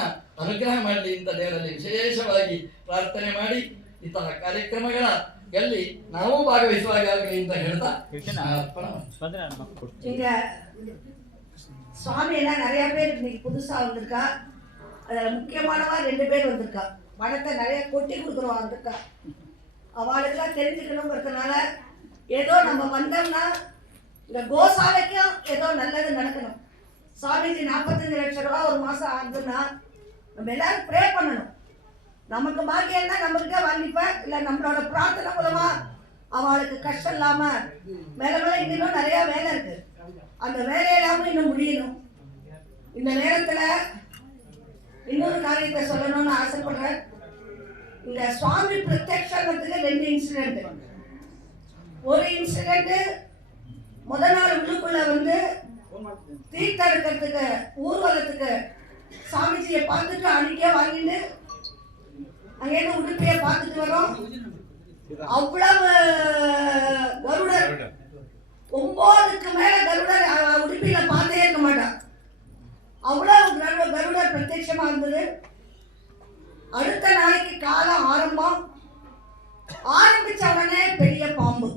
ಅನುಗ್ರಹ ಮಾಡಲಿ ಅಂತ ದೇವರಲ್ಲಿ ವಿಶೇಷವಾಗಿ ಪ್ರಾರ್ಥನೆ ಮಾಡಿ ಇಂತಹ ಕಾರ್ಯಕ್ರಮಗಳ ಎಲ್ಲಿ ನಾವು ಭಾಗವಹಿಸುವಾಗಲಿ ಅಂತ ಹೇಳ್ತಾ இங்க சுவாமி எல்லாம் நிறைய பேர் இன்னைக்கு புதுசா வந்திருக்கா. அதுல முக்கியமானவா 2 பேர் வந்திருக்கா. பணத்தை நிறைய கொட்டி கொடுக்குறவா வந்திருக்கா. அவளுக்கெல்லாம் தெரிஞ்சுக்கணுங்கிறதுனால ஏதோ நம்ம வந்தோம்னா இந்த கோசாலைக்கும் ஏதோ நல்லது நடக்கணும். சுவாமிஜி 45 லட்சம் ரூபா ஒரு மாசம் ஆகுதுன்னா நம்ம எல்லாரும் ப்ரே பண்ணணும். நமக்கு பாக்கியம்னா நம்மகிட்ட வாங்கிப்ப இல்லை நம்மளோட பிரார்த்தனை மூலமா அவளுக்கு கஷ்டம் இல்லாம மேல மேல இன்னும் நிறைய வேலை இருக்கு. அந்த வேலையெல்லாமும் இன்னும் முடியணும். இந்த நேரத்துல இன்னொரு காரியத்தை சொல்லணும்னு ஆசைப்படுறேன். இந்த சுவாமி பிரத்யக்ஷத்துக்கு 2 இன்சிடென்ட். ஒரு இன்சிடென்ட் முதல் நாள் உள்ளுக்குள்ள வந்து தீர்த்தம் எடுக்கிறதுக்கு ஊர்வலத்துக்கு சாமிஜியை பார்த்துட்டு அன்னைக்கே வாங்கிட்டு அங்கேருந்து உடுப்பியை பார்த்துட்டு வரோம். அவ்வளவு கருடர் 9க்கு மேல கருடர் உடுப்பியில பார்த்தே இருக்க மாட்டான். அவ்வளவு கருடர் பிரத்யட்சமா இருந்தது. அடுத்த நாளைக்கு காலம் ஆரம்பம். ஆரம்பிச்ச உடனே பெரிய பாம்பு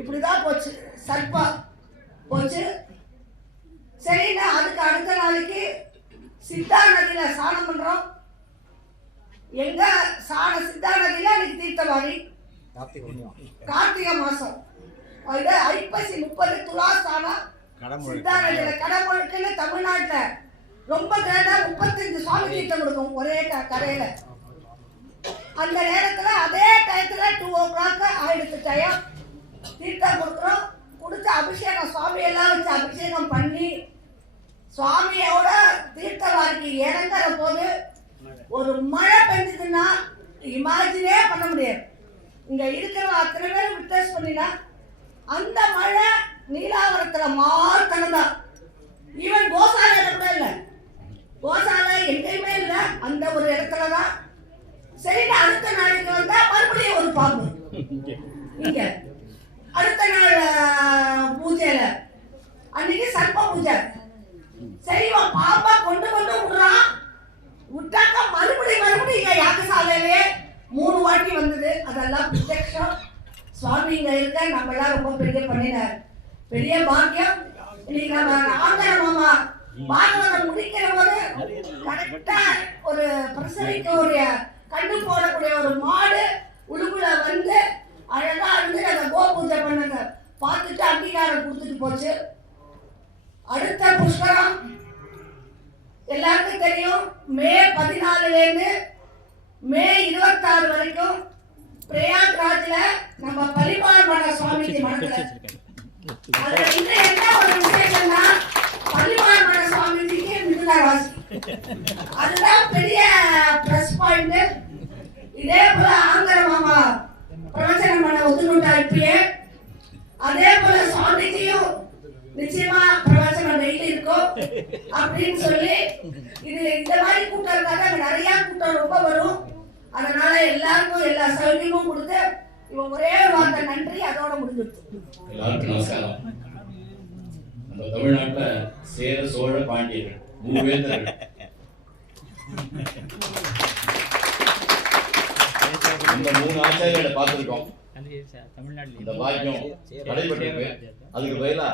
இப்படிதான் போச்சு, சர்ப்பா போச்சு. சரின்னா அதுக்கு அடுத்த நாளைக்கு சித்தா நதியில ஸ்நானம் பண்றோம். எங்க சித்தா நதியில அன்னைக்கு தீர்த்தவாரி கார்த்திகை மாசம் ஐப்பசி 30 துலா ஸ்நானம் சித்தா நதியில கடமுழுக்குன்னு தமிழ்நாட்டுல ரொம்ப கிராண்டா 35 சுவாமி தீர்த்தம் கொடுக்கும் ஒரே கரையில. அந்த நேரத்துல அதே டயத்துல 2 o'clock ஆயிடுச்சு டயம். தீர்த்தம் கொடுக்குறோம். கொடுத்து அபிஷேகம் சுவாமி எல்லாம் வச்சு அபிஷேகம் பண்ணி சுவாமியோட தீர்த்தவாரிக்கு இறங்குற போது ஒரு மழை பெஞ்சதுன்னா இமேஜினே பண்ண முடியாது. இங்க இருக்கிற அத்தனை பேர் விட்னஸ் பண்ணினா அந்த மழை நீலாவரத்துல மாத்தனம் தான். ஈவன் கோசாலையில கூட இல்லை, கோசாலை எங்கேயுமே இல்லை, அந்த ஒரு இடத்துல தான். சரி, அடுத்த நாளைக்கு வந்தா மறுபடியும் ஒரு பாம்பு. இங்க அடுத்த நாள் பூஜையில அன்னைக்கு சர்ப்ப பூஜை. சரி, பாம்பா கொண்டு விடுறான். விட்டாக்கா மறுபடியும் இங்க யாகசாலையிலே 3 வாட்டி வந்தது. அதெல்லாம் பிரத்யக்ஷம். சுவாமி இங்க இருக்க நம்ம எல்லாம் ரொம்ப பெரிய பண்ணினார். பெரிய பாக்கியம். இன்னைக்கு நம்ம ஆந்திர மாமா பாகவதம் முடிக்கிற போது கரெக்டா ஒரு பிரசவிக்கக்கூடிய கண்டு போடக்கூடிய ஒரு மாடு உழுகுல வந்து அழகா இருந்து அந்த கோ பூஜை பண்ணத பார்த்துட்டு அங்கீகாரம் கொடுத்துட்டு போச்சு. அடுத்த புஷ்கரம் எல்லாருக்கும் தெரியும். மே 14 மே 26 வரைக்கும் பிரயாக்ராஜ்ல நம்ம பரிபால் பண்ண சுவாமிஜி மடத்துல. அதுல இந்த என்ன ஒரு விசேஷம்னா பரிபால் பண்ண சுவாமிஜிக்கு மிதுன ராசி. அதுதான் பெரிய பிளஸ் பாயிண்ட். இதே போல ஆந்திர மாமா பிரவச்சனம் பண்ண ஒத்துணுட்டா இப்பயே. அதே போல சுவாமிஜியும் நிச்சயமா பிரவச்சனம் டெய்லி இருக்கும் அப்படின்னு சொல்லி இது இந்த மாதிரி கூட்டம் இருக்காங்க. அங்க நிறைய கூட்டம் ரொம்ப வரும். அதனால எல்லாருக்கும் எல்லா சௌகரியமும் கொடுத்து இவன் ஒரே ஒரு வார்த்தை நன்றி, அதோட முடிஞ்சிருச்சு. எல்லாருக்கும் நமஸ்காரம். நம்ம தமிழ்நாட்டுல சேர சோழ பாண்டியர்கள் 3 வேந்தர்கள். இந்த 3 ஆச்சாரியர்களை பார்த்திருக்கோம். இந்த பாக்கியம் தடைபட்டிருக்கு. அதுக்கு பதிலா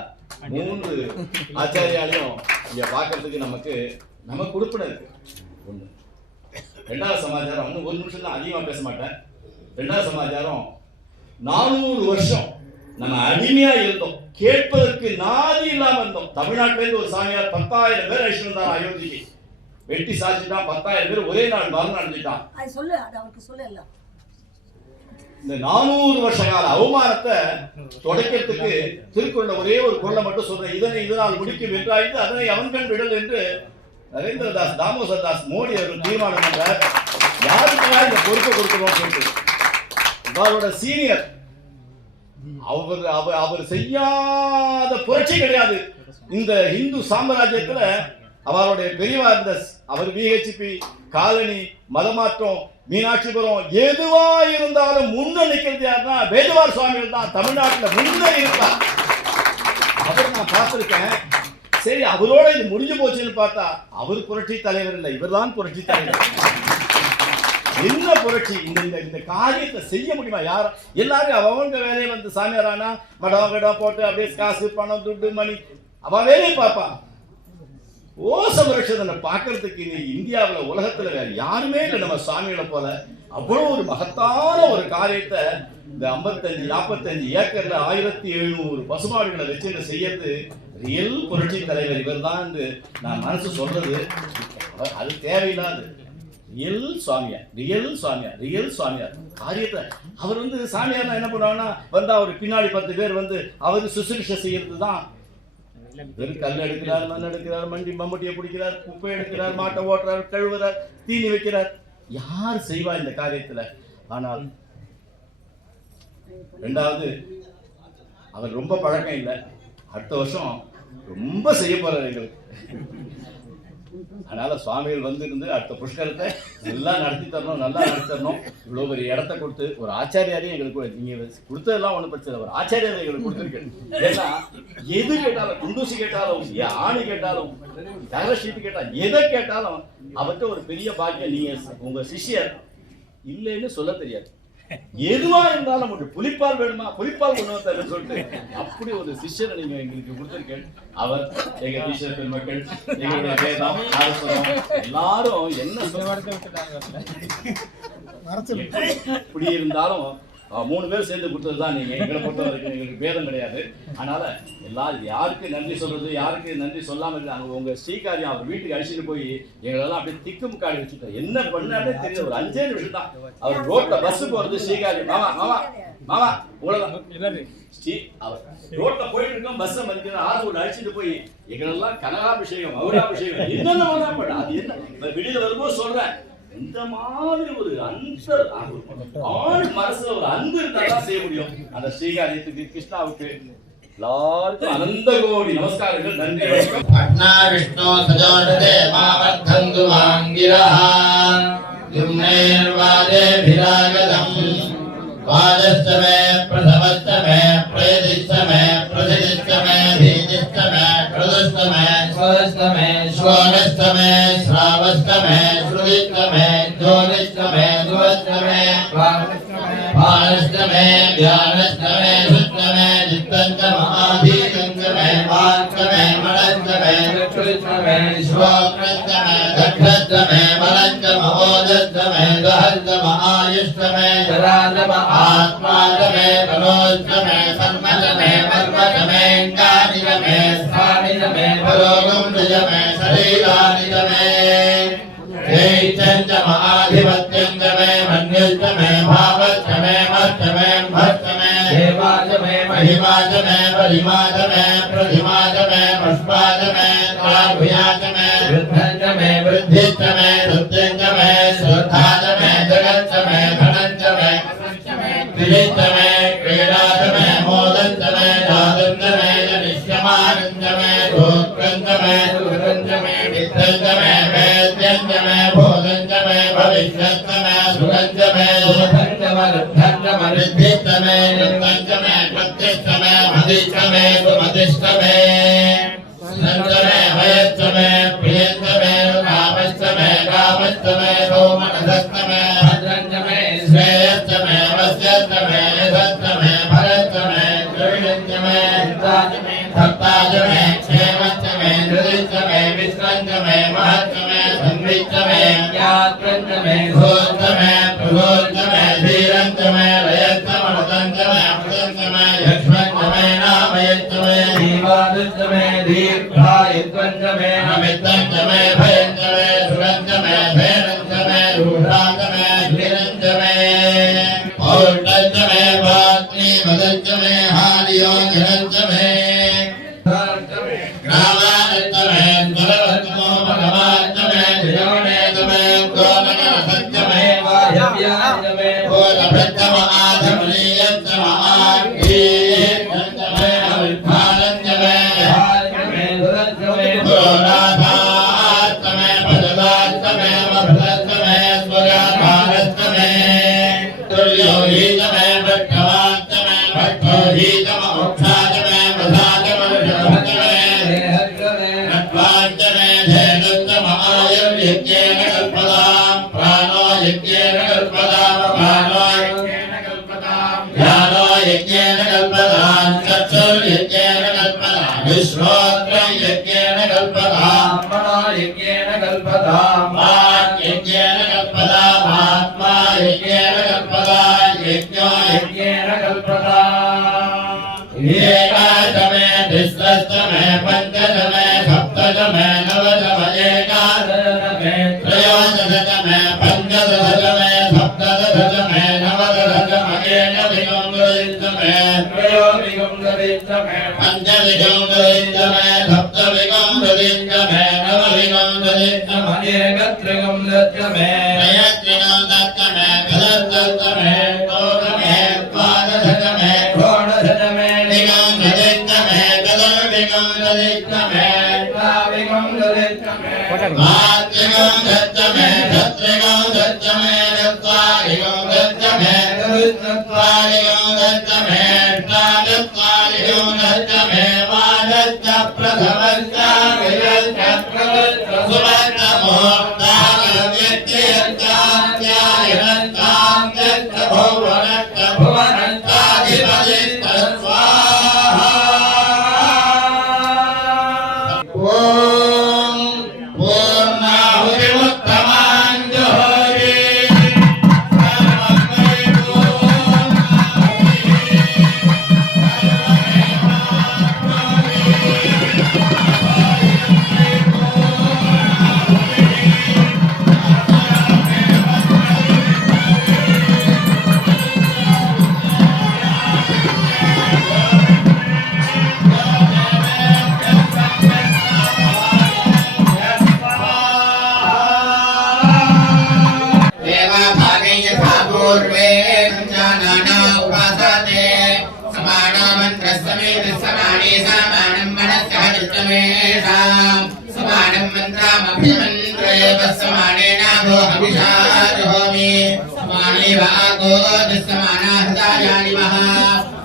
3 ஆச்சாரியாலையும் இங்க பார்க்கறதுக்கு நமக்கு உறுப்பினர் இருக்கு. ஒண்ணு. 2வது சமாச்சாரம், இன்னும் 1 நிமிஷம் தான், அதிகமா பேச மாட்டேன். 2வது சமாச்சாரம், 400 வருஷம் நம்ம அடிமையா இருந்தோம். கேட்பதற்கு நாதி இல்லாம இருந்தோம். தமிழ்நாட்டில இருந்து ஒரு சாமியார் 10,000 பேர் அழைச்சிட்டு வந்தார் அயோத்திக்கு. வெட்டி சாச்சிட்டான். 10,000 பேர் ஒரே நாள் மரணம் அடைஞ்சிட்டான். அது சொல்லு, அது அவருக்கு சொல்லு. எல்லாம் இந்த 400 வருஷ கால அவமானத்தை தொடக்கிறதுக்கு திருக்குறள ஒரே ஒரு குறளை மட்டும் சொல்றேன். இதனால் முடிக்கும் என்றாய்ந்து அதனை அவன்கண் விடல் என்று நரேந்திரதாஸ் தாமோதர் தாஸ் மோடி அவர்கள் தீர்மானம் பண்றார். யாருக்கெல்லாம் இந்த பொறுப்பை கொடுக்கணும் சொல்லிட்டு அவரோட சீனியர் அவர் செய்யாத புரட்சி கிடையாது. இந்த இந்து சாம்ராஜ்யத்துல அவருடைய பெரியவா இருந்த அவர் விஹெச்பி காலனி மதமாற்றம் மீனாட்சிபுரம் எதுவா இருந்தாலும் முன்ன நிற்கிறது யாருன்னா வேதவார் சுவாமிகள் தான். தமிழ்நாட்டில் முன்ன இருந்தார். அவர் நான் பார்த்திருக்கேன். சரி, அவரோட இது முடிஞ்சு போச்சுன்னு பார்த்தா அவர் புரட்சி தலைவர் இல்லை, இவர்தான் புரட்சி தலைவர். என்ன புரட்சி! இந்த காரியத்தை செய்ய முடியுமா? யாரும் எல்லாரும் அவங்க வேலையை வந்து சாமியாரானா மடம் கடம் போட்டு அப்படியே காசு பணம் துட்டு மணி அவன் வேலையை பார்ப்பான். ஓசமரட்சனை பார்க்கறதுக்கு இந்தியாவில் உலகத்துல வேற யாருமே இல்லை நம்ம சுவாமிகளை போல. அவ்வளவு ஒரு மகத்தான ஒரு காரியத்தை இந்த 45-45 ஏக்கர்ல 1700 பசுமாடுகளை வச்சு செய்யறது ரியல் புரட்சி தலைவர் இவர் தான் என்று நான் மனசு சொல்றது. அது தேவையில்லாது. ரியல் சுவாமியார் காரியத்தை அவர் வந்து சாமியார் என்ன பண்ணுவாங்கன்னா வந்து அவர் பின்னாடி 10 பேர் வந்து அவர் சுசுரிஷை செய்யறது தான். கல் எடுக்கிறார், மண் எடுக்கிறார், மம்பட்டியை பிடிக்கிறார், குப்பை எடுக்கிறார், மாட்டை ஓட்டுறார், கழுவுறார், தீனி வைக்கிறார். யார் செய்வா இந்த காரியத்துல? ஆனால் ரெண்டாவது அவர் ரொம்ப பழக்கம் இல்லை. அடுத்த வருஷம் ரொம்ப செய்ய போறார் எங்களுக்கு. அதனால சுவாமிகள் வந்து இருந்து அடுத்த புஷ்கரத்தை எல்லாம் நடத்தி தரணும், நல்லா நடத்தி தரணும். இவ்வளவு பெரிய இடத்த கொடுத்து ஒரு ஆச்சாரியாரையும் எங்களுக்கு நீங்க கொடுத்ததெல்லாம் ஒன்றும் பிரச்சனை. ஒரு ஆச்சாரியாரை எங்களுக்கு கொடுத்துருக்கேன். ஏன்னா எது கேட்டாலும், குண்டூசி கேட்டாலும், ஆணி கேட்டாலும், தகரஷீட்டு கேட்டாலும், எதை கேட்டாலும் அவர்கிட்ட ஒரு பெரிய பாக்கியம். நீங்க உங்க சிஷ்யர் இல்லைன்னு சொல்ல தெரியாது. எதுவா இருந்தாலும் புலிப்பால் வேணுமா, புலிப்பால் கொண்டு வந்தாருன்னு சொல்லிட்டு அப்படி ஒரு சிஷ்யரை நீங்க எங்களுக்கு கொடுத்திருக்கேன். அவர் எங்க சிஷ்யர் பெருமக்கள், எங்களுடைய வேதம் எல்லாரும் என்ன இப்படி இருந்தாலும் 3 பேர் சேர்ந்து கொடுத்ததுதான். நீங்க எங்களை பொறுத்த வரைக்கும் எங்களுக்கு பேதம் கிடையாது. அதனால எல்லாரும் யாருக்கு நன்றி சொல்றது, யாருக்கு நன்றி சொல்லாம இருக்காங்க. உங்க ஸ்ரீகாரியம் அவர் வீட்டுக்கு அழிச்சிட்டு போய் எங்களெல்லாம் அப்படியே திக்கு முக்காடி வச்சுட்டார். என்ன பண்ணாலே தெரியல. ஒரு 5 நிமிஷம் தான் அவர் ரோட்ல பஸ் போறது. ஸ்ரீகாரியம் மாமா உங்களதான் அவர் ரோட்ல போயிட்டு இருக்கோம், பஸ் மதிக்கிற ஆறு அழிச்சிட்டு போய் எங்களெல்லாம் கனகாபிஷேகம் மௌராபிஷேகம் என்னென்ன பண்ண அது என்ன வெளியில வரும்போது சொல்றேன். இந்த மாதிரி ஒரு ஆள் மனசுல ஒரு அன்பு இருந்தாதான் செய்ய முடியும். அந்த ஸ்ரீகாரியத்துக்கு கிருஷ்ணாவுக்கு எல்லாருக்கும் அனந்த கோடி நமஸ்காரங்கள், நன்றி. பட்னா விஷ்ணு சஜோடதே மாவர்த்தந்து வாங்கிரஹ யும்னேர்வாதே விராகதம் வாஜஸ்தமே பிரதவஸ்தமே பிரயதிஸ்தமே பிரதிதிஸ்தமே தீதிஸ்தமே பிரதுஸ்தமே ஸ்வதஸ்தமே ஸ்வனஸ்தமே ஸ்ராவஸ்தமே ஸ்ருதிஸ்தமே ஜோதிஸ்தமே துவஸ்தமே பானஸ்தமே வியானஸ்தமே சுத்தமே நித்தந்தம ஆதீதந்தமே வாந்தமே மனஸ்தமே விக்ஷுஸ்தமே ஸ்வோக்ரஸ்தமே தக்ஷஸ்தமே மலந்தம ஓதஸ்தமே கஹந்தம ஆயுஷ்தமே ஜராந்தம ஆத்மாதமே மனோஸ்தமே சர்மதமே மர்மதமே கானிதமே ஸ்தானிதமே பரோகம் ரிஜமே சரீரானிதமே चैतन्यम आधिपत्यंगमे मन्युष्टमे भावस्तमे मस्तमे भस्तमे देवाजमे महिमाजमे परिमाजमे प्रतिमाजमे पुष्पाजमे ताभुयाजमे वृद्धंजमे वृद्धिष्टमे सत्यंजमे श्रद्धाजमे जगत्तमे धनंजमे त्रिलिष्टमे क्रीडाजमे मोदंजमे दादंजमे जनिष्यमानंजमे धूक्रंजमे सुरंजमे वित्तंजमे वेद्यंजमे भोगंजमे भविष्यत्तमे सुगंजमे सुधंजमे रुद्धंजमे रिद्धिष्टमे नित्यंजमे प्रत्यष्टमे मदिष्टमे सुमदिष्टमे संजमे भयष्टमे प्रियंजमे कामष्टमे कामष्टमे सोमनसष्टमे भद्रंजमे श्रेयष्टमे वस्यष्टमे यशष्टमे भरष्टमे द्रविणंजमे हिताजमे भक्ताजमे क्षेमष्टमे धृतिष्टमे विश्रंजमे महत्तमे संविष्टमे ज्ञात्रंजमे घोष्टमे प्रघोष्टमे धीरंजमे लयष्टमनतंजमे अमृतंजमे यक्ष्मंजमे नामयष्टमे दीवादुष्टमे दीर्घायुत्वंजमे अमितंजमे भयंजमे सुरंजमे भैरंजमे रूढांजमे धीरंजमे पौर्णंजमे यज्ञेन कल्पतां प्राणो यज्ञेन कल्पतां प्राणो यज्ञेन कल्पतां ध्यानो यज्ञेन कल्पतां चक्षुर्यज्ञेन कल्पतां विश्वोत्रं यज्ञेन कल्पतां मनो यज्ञेन कल्पतां वाक् यज्ञेन कल्पतां आत्मा यज्ञेन कल्पतां यज्ञो यज्ञेन कल्पतां एकादशमे तिस्रष्टमे पञ्चदशमे सप्तदशमे नवदशमे एकादशमे त्रयोदशमे पञ्चदशमे सप्तदशमे नवदशमे एकविंशतितमे त्रयोविंशतितमे पञ्चविंशतितमे सप्तविंशतितमे नवविंशतितमे एकत्रिंशतितमे त्रयत्रिंशतितमे चतुर्दशमे चतुर्दशमे द्वादशमे षोडशमे विंशतितमे चतुर्विंशतितमे द्वाविंशतितमे पांचविंशतितमे षट्विंशतितमे सप्तविंशतितमे चतुश्चत्वारिंशतितमे अष्टाचत्वारिंशतितमे द्वादश प्रथमश्च द्वितीयश्च चतुर्थश्च सुवर्णमुहूर्ताः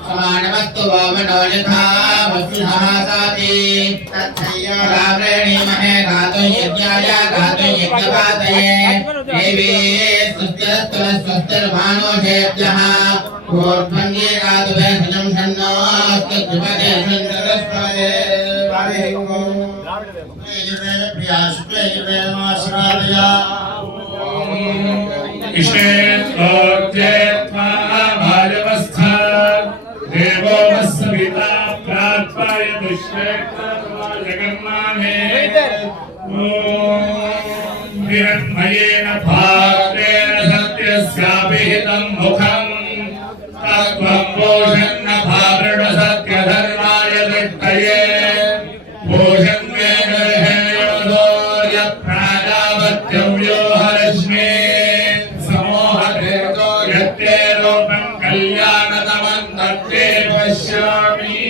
समानमस्तु वामनो यथा वस्तुतः साति तच्छय्यावरेणी महे गातुं यज्ञाय गातुं यज्ञपातये देवी स्वस्तिर्भानुषेभ्यः ऊर्ध्वङ्गे गातु भेषजं षण्णोऽस्तु द्विपदे षण्डरस्पदे प्रिया शुक्लयजुर्वेदमाश्रावय देवो वस्सविता प्रार्थाय दुष्येत्तमाजगन्नामे हिरण्मयेन भावेन सत्यस्याभिहितं मुखं तत्त्वं पोषन्न भावृण सत्यधर्माय दिष्टये पोषन्मेन हेयोदोर्य प्राजावत्यं यो हरश्मे समोहदेतो यत्ते रूपं कल्याणतमं तत्ते पश्यामि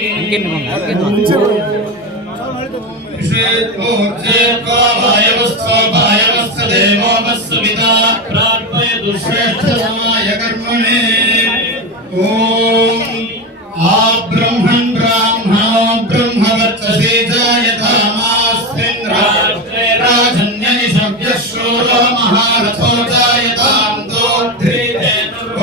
दुष्येष्ठतमाय कर्मणे ओम आब्रह्मन् ब्राह्मणो ब्रह्मवर्चसे जायतामास्मिन् राष्ट्रे राजन्यनिशव्यश्रूरो महारथो जायतां दोत्रीते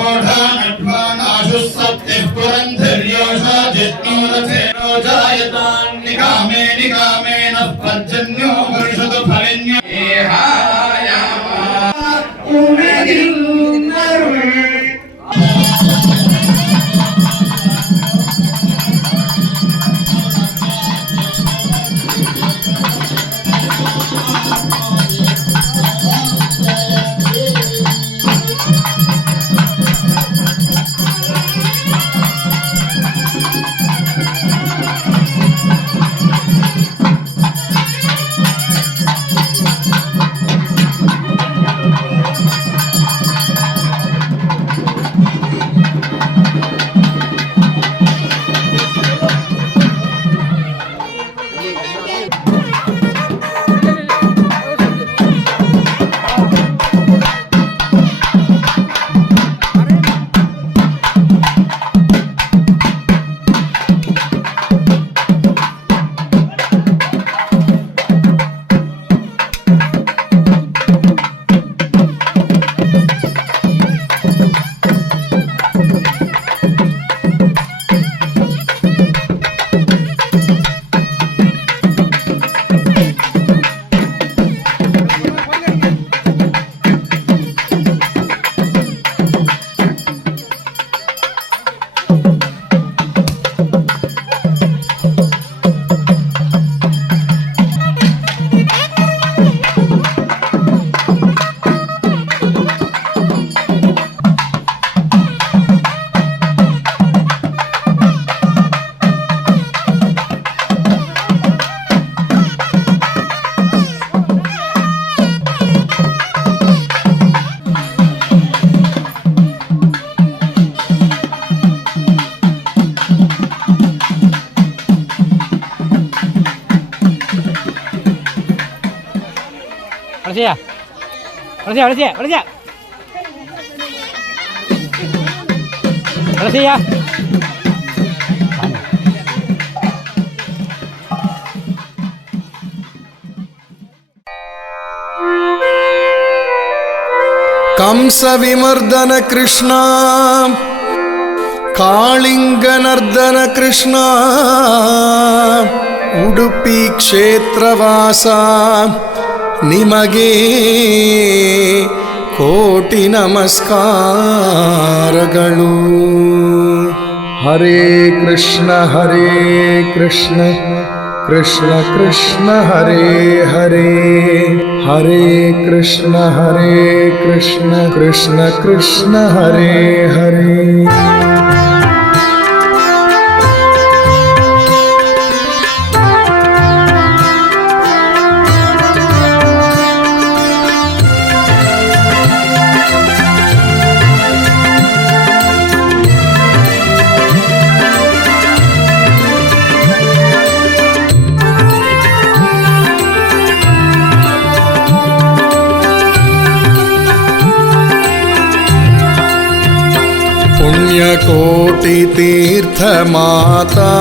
ओढानध्वानाशुः सप्तिः पुरन्धर्योषा जिष्णुरथेनो जायतां निकामे निकामेन पर्जन्यो वर्षतु फलिन्यो ಅಳಸಿಯಾ ಅಳಸಿಯಾ ಅಳಸಿಯಾ ಅಳಸಿಯಾ ಅಳಸಿಯಾ ಕಂಸ ವಿಮರ್ದನ ಕೃಷ್ಣ ಕಾಳಿಂಗನರ್ದನ ಕೃಷ್ಣ ಉಡುಪಿ ಕ್ಷೇತ್ರವಾಸ ನಿಮಗೆ ಕೋಟಿ ನಮಸ್ಕಾರಗಳು. ಹರೇ ಕೃಷ್ಣ ಕೃಷ್ಣ ಕೃಷ್ಣ ಹರೇ ಹರೇ ಹರೇ ಕೃಷ್ಣ ಕೃಷ್ಣ ಕೃಷ್ಣ ಹರೇ ಹರೇ. पुण्यकोटि तीर्थ माता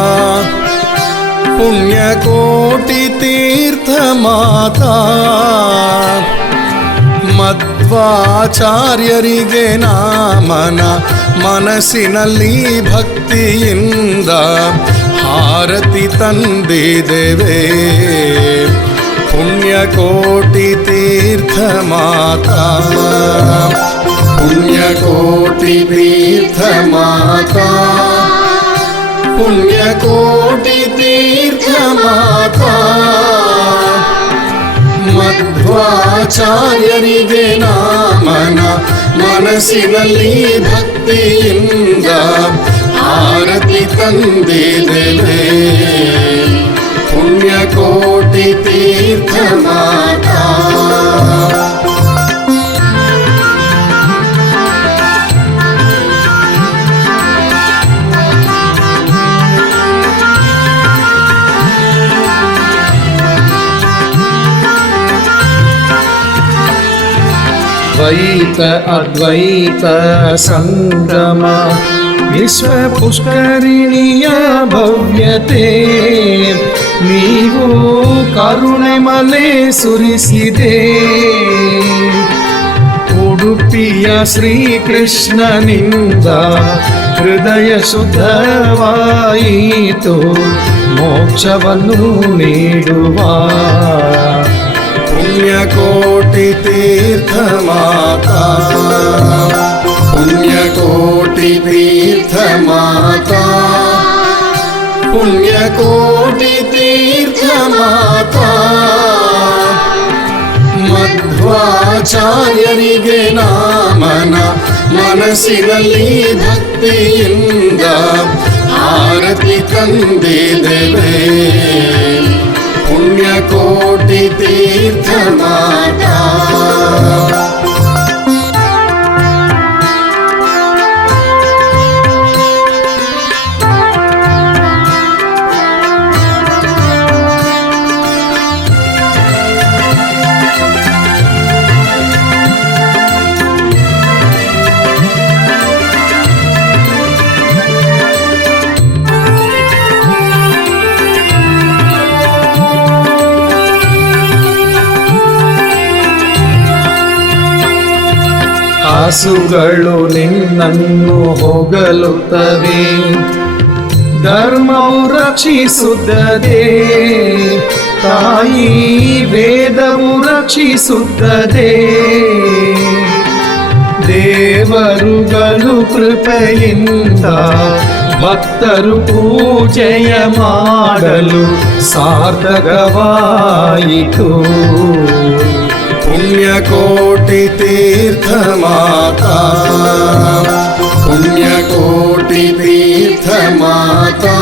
पुण्यकोटि तीर्थ माता ಮಧ್ವಾಚಾರ್ಯರಿಗೆ ನಾಮನ ಮನಸ್ಸಿನಲ್ಲಿ ಭಕ್ತಿಯಿಂದ ಹಾರತಿ ತಂದಿದ್ದೇವೆ. पुण्यकोटि तीर्थ माता पुण्यकोटि तीर्थ माता पुण्यकोटि तीर्थ माता ಮಧ್ವಾಚಾರ್ಯರಿಗೆ ನಾಮನ ಮನಸ್ಸಿನಲ್ಲಿ ಭಕ್ತಿಯಿಂದ ಆರತಿ ತಂದಿದ್ದೇವೆ. पुण्यकोटि तीर्थ माता द्वैत अद्वैत संगम विश्व पुष्करिणीय भव्यते ನೀವು ಕರುಣೆ ಮಲೆ ಸುರಿಸಿದೆ. ಉಡುಪಿಯ ಶ್ರೀಕೃಷ್ಣನಿಂದ ಹೃದಯ ಶುದ್ಧವಾಯಿತು ಮೋಕ್ಷವನ್ನು ನೀಡುವ. पुण्यकोटि तीर्थ माता पुण्यकोटि तीर्थ माता पुण्यकोटि तीर्थ माता ಮಧ್ವಾಚಾರ್ಯರಿಗೆ ನಾಮನ ಮನಸ್ಸಿನಲ್ಲಿ ಭಕ್ತಿಯಿಂದ ಆರತಿ ತಂದಿದ್ದೇವೆ. पुण्यकोटि तीर्थ माता ಹಸುಗಳು ನಿನ್ನನ್ನು ಹೊಗಳುತ್ತವೆ, ಧರ್ಮವು ರಕ್ಷಿಸುತ್ತದೆ, ತಾಯಿ ವೇದವು ರಕ್ಷಿಸುತ್ತದೆ. ದೇವರುಗಳು ಕೃಪೆಯಿಂದ ಭಕ್ತರು ಪೂಜೆಯ ಮಾಡಲು ಸಾರ್ಥಕವಾಯಿತು. पुण्यकोटि तीर्थ माता पुण्यकोटि तीर्थ माता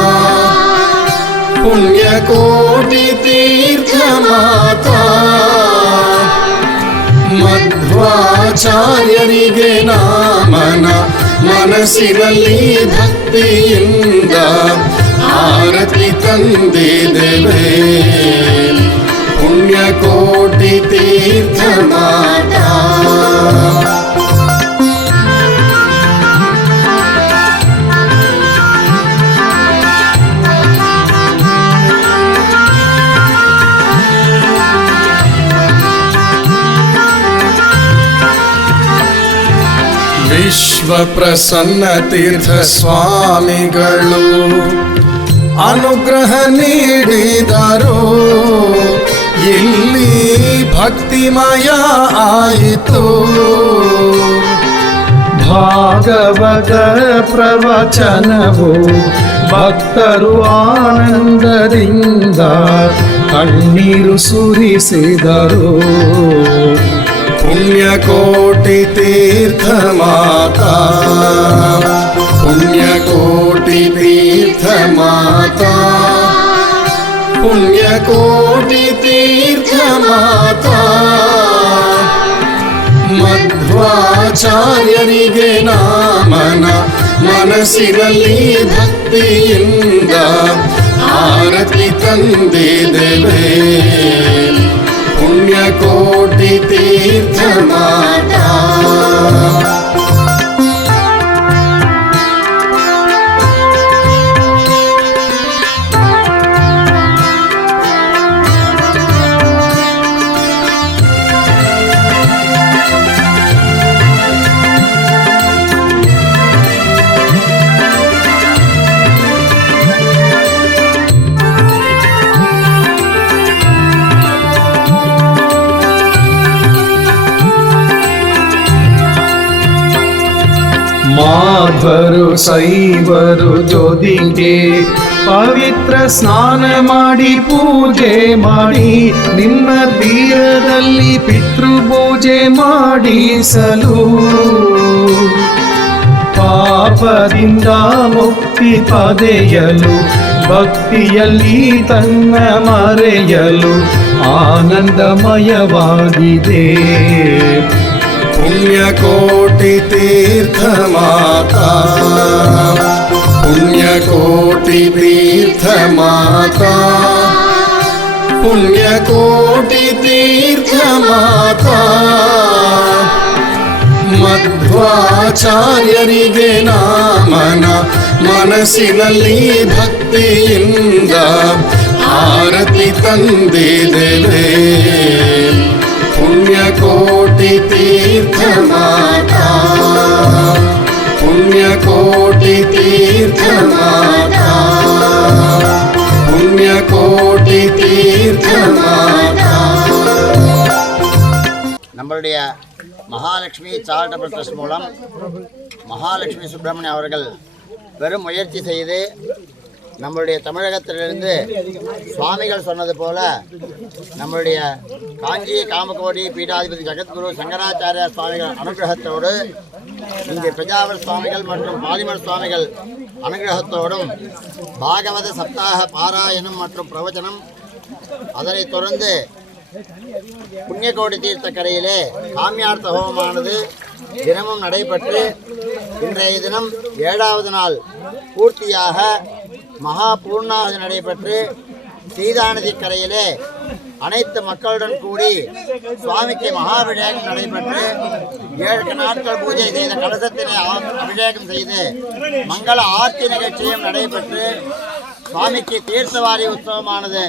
पुण्यकोटि तीर्थ माता ಮಧ್ವಾಚಾರ್ಯರಿಗೆ ನಾಮನ ಮನಸ್ಸಿನಲ್ಲಿ ಭಕ್ತಿಯಿಂದ ಆರತಿ ತಂದಿದ್ದೇವೆ. पुण्यकोटि तीर्थ ವಿಶ್ವಪ್ರಸನ್ನ ತೀರ್ಥ ಸ್ವಾಮಿಗಳು ಅನುಗ್ರಹ ನೀಡಿದರು. ಇಲ್ಲಿ ಭಕ್ತಿಮಯ ಆಯಿತು. ಭಾಗವತ ಪ್ರವಚನವು ಭಕ್ತರು ಆನಂದದಿಂದ ಕಣ್ಣೀರು ಸುರಿಸಿದರು. ಪುಣ್ಯಕೋಟಿ ತೀರ್ಥ ಮಾತಾ, ಪುಣ್ಯಕೋಟಿ ತೀರ್ಥ ಮಾತಾ, ಪುಣ್ಯಕೋಟಿ ತೀರ್ಥ ಮಾತಾ. ಮಧ್ವಾಚಾರ್ಯರಿಗೆ ನಾಮನ ಮನಸ್ಸಿನಲ್ಲಿ ಭಕ್ತಿಯಿಂದ ಆರತಿ ತಂದಿದ್ದೇವೆ. ಪುಣ್ಯಕೋಟಿ ತೀರ್ಥ ಮಾತಾ. ಮಾಧ್ವರು ಶೈವರು ಜೊತೆಗೆ ಪವಿತ್ರ ಸ್ನಾನ ಮಾಡಿ ಪೂಜೆ ಮಾಡಿ ನಿಮ್ಮ ತೀರದಲ್ಲಿ ಪಿತೃಪೂಜೆ ಮಾಡಿಸಲು ಪಾಪದಿಂದ ಮುಕ್ತಿ ಪಡೆಯಲು ಭಕ್ತಿಯಲ್ಲಿ ತನ್ನ ಮರೆಯಲು ಆನಂದಮಯವಾಗಿದೆ. ಪುಣ್ಯಕೋಟಿ ತೀರ್ಥ ಮಾತಾ, ಪುಣ್ಯಕೋಟಿ ತೀರ್ಥ ಮಾತಾ, ಪುಣ್ಯಕೋಟಿ ತೀರ್ಥ ಮಾತಾ. ಮಧ್ವಾಚಾರ್ಯರಿಗೆ ನಾಮನ ಮನಸ್ಸಿನಲ್ಲಿ ಭಕ್ತಿಯಿಂದ ಆರತಿ ತಂದಿದ್ದೇವೆ. ಪುಣ್ಯಕೋಟಿ ತೀರ್ಥ ಮಾತಾ, ಪುಣ್ಯಕೋಟಿ ತೀರ್ಥ ಮಾತಾ, ಪುಣ್ಯಕೋಟಿ ತೀರ್ಥ ಮಾತಾ. நம்மளுடைய மகாலட்சுமி சாரிட்டபிள் ட்ரஸ்ட் மூலம் மகாலட்சுமி சுப்பிரமணியம் அவர்கள் பெரும் முயற்சி செய்து நம்மளுடைய தமிழகத்திலிருந்து சுவாமிகள் சொன்னது போல நம்மளுடைய காஞ்சி காமகோடி பீடாதிபதி ஜெகத்குரு சங்கராச்சாரிய சுவாமிகள் அனுகிரகத்தோடு இங்கே பெஜாவர் சுவாமிகள் மற்றும் பாலிமர் சுவாமிகள் அனுகிரகத்தோடும் பாகவத சப்தாக பாராயணம் மற்றும் பிரவச்சனம், அதனைத் தொடர்ந்து புண்ணியகோடி தீர்த்த கரையிலே காமியார்த்த ஹோமமானது தினமும் நடைபெற்று இன்றைய தினம் 7வது நாள் பூர்த்தியாக மகா பூர்ணாதி நடைபெற்று சீதாநதி கரையிலே அனைத்து மக்களுடன் கூடி சுவாமிக்கு மகாபிஷேகம் நடைபெற்று 7 நாட்கள் பூஜை செய்த கலசத்தினை அபிஷேகம் செய்து மங்கள ஆர்த்தி நிகழ்ச்சியும் நடைபெற்று சுவாமிக்கு தீர்த்தவாரி உற்சவமானது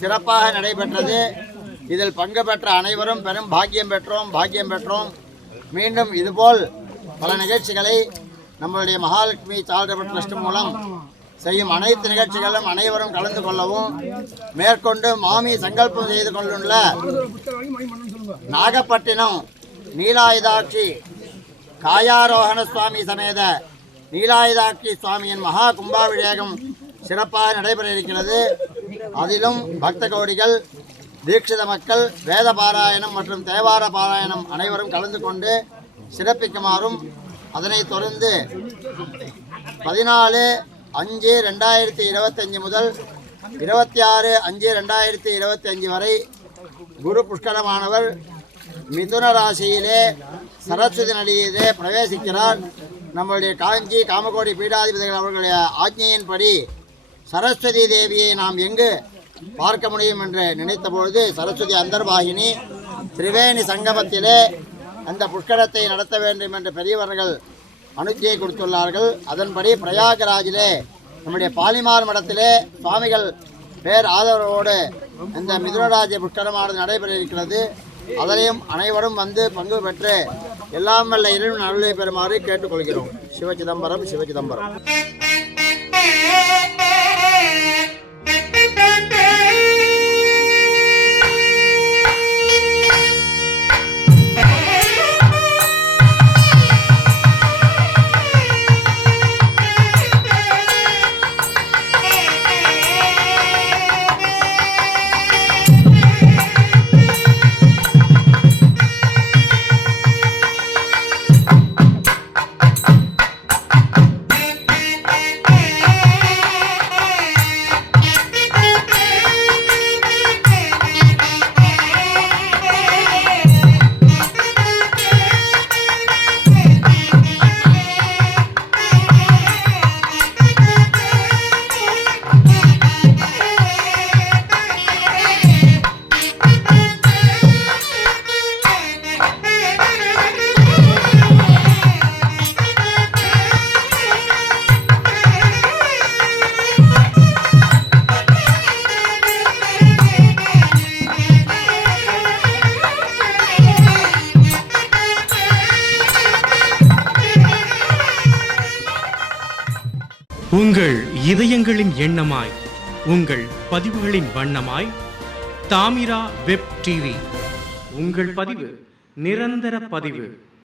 சிறப்பாக நடைபெற்றது. இதில் பங்கு பெற்ற அனைவரும் பெரும் பாக்கியம் பெற்றோம். மீண்டும் இதுபோல் பல நிகழ்ச்சிகளை நம்மளுடைய மகாலட்சுமி சாரிட்டபிள் ட்ரஸ்ட் மூலம் செய்யும் அனைத்து நிகழ்ச்சிகளும் அனைவரும் கலந்து கொள்ளவும், மேற்கொண்டு மாமி சங்கல்பம் செய்து கொண்டுள்ள நாகப்பட்டினம் நீலாயுதாட்சி காயாரோகண சுவாமி சமேத நீலாயுதாட்சி சுவாமியின் மகா கும்பாபிஷேகம் சிறப்பாக நடைபெற இருக்கிறது. அதிலும் பக்த கோடிகள், தீட்சித மக்கள் வேத பாராயணம் மற்றும் தேவார பாராயணம் அனைவரும் கலந்து கொண்டு சிறப்பிக்குமாறும், அதனைத் தொடர்ந்து 14/5/2025 முதல் 26/5/2025 வரை குரு புஷ்கரமானவர் மிதுன ராசியிலே சரஸ்வதி நதியிலே பிரவேசிக்கிறார். நம்மளுடைய காஞ்சி காமகோடி பீடாதிபதிகள் அவர்களுடைய ஆజ్ఞையின்படி சரஸ்வதி தேவியை நாம் எங்கு பார்க்க முடியும் என்று நினைத்தபொழுது சரஸ்வதி அந்தர்வாகினி திரிவேணி சங்கமத்திலே அந்த புஷ்கரத்தை நடத்த வேண்டும் என்று பெரியவர்கள் அனுஜ்ஜை கொடுத்துள்ளார்கள். அதன்படி பிரயாகராஜிலே நம்முடைய பாலிமார் மடத்திலே சுவாமிகள் பேர் ஆதரவோடு இந்த மிதுனராஜ புஷ்கரமானது நடைபெற இருக்கிறது. அதனையும் அனைவரும் வந்து பங்கு பெற்று எல்லாம் வல்ல இறைவன் அருளை பெறுமாறு கேட்டுக்கொள்கிறோம். சிவச்சிதம்பரம் சிவச்சிதம்பரம். உங்கள் இதயங்களின் எண்ணமாய், உங்கள் பதிவுகளின் வண்ணமாய் தாமிரா வெப் டிவி. உங்கள் பதிவு நிரந்தர பதிவு.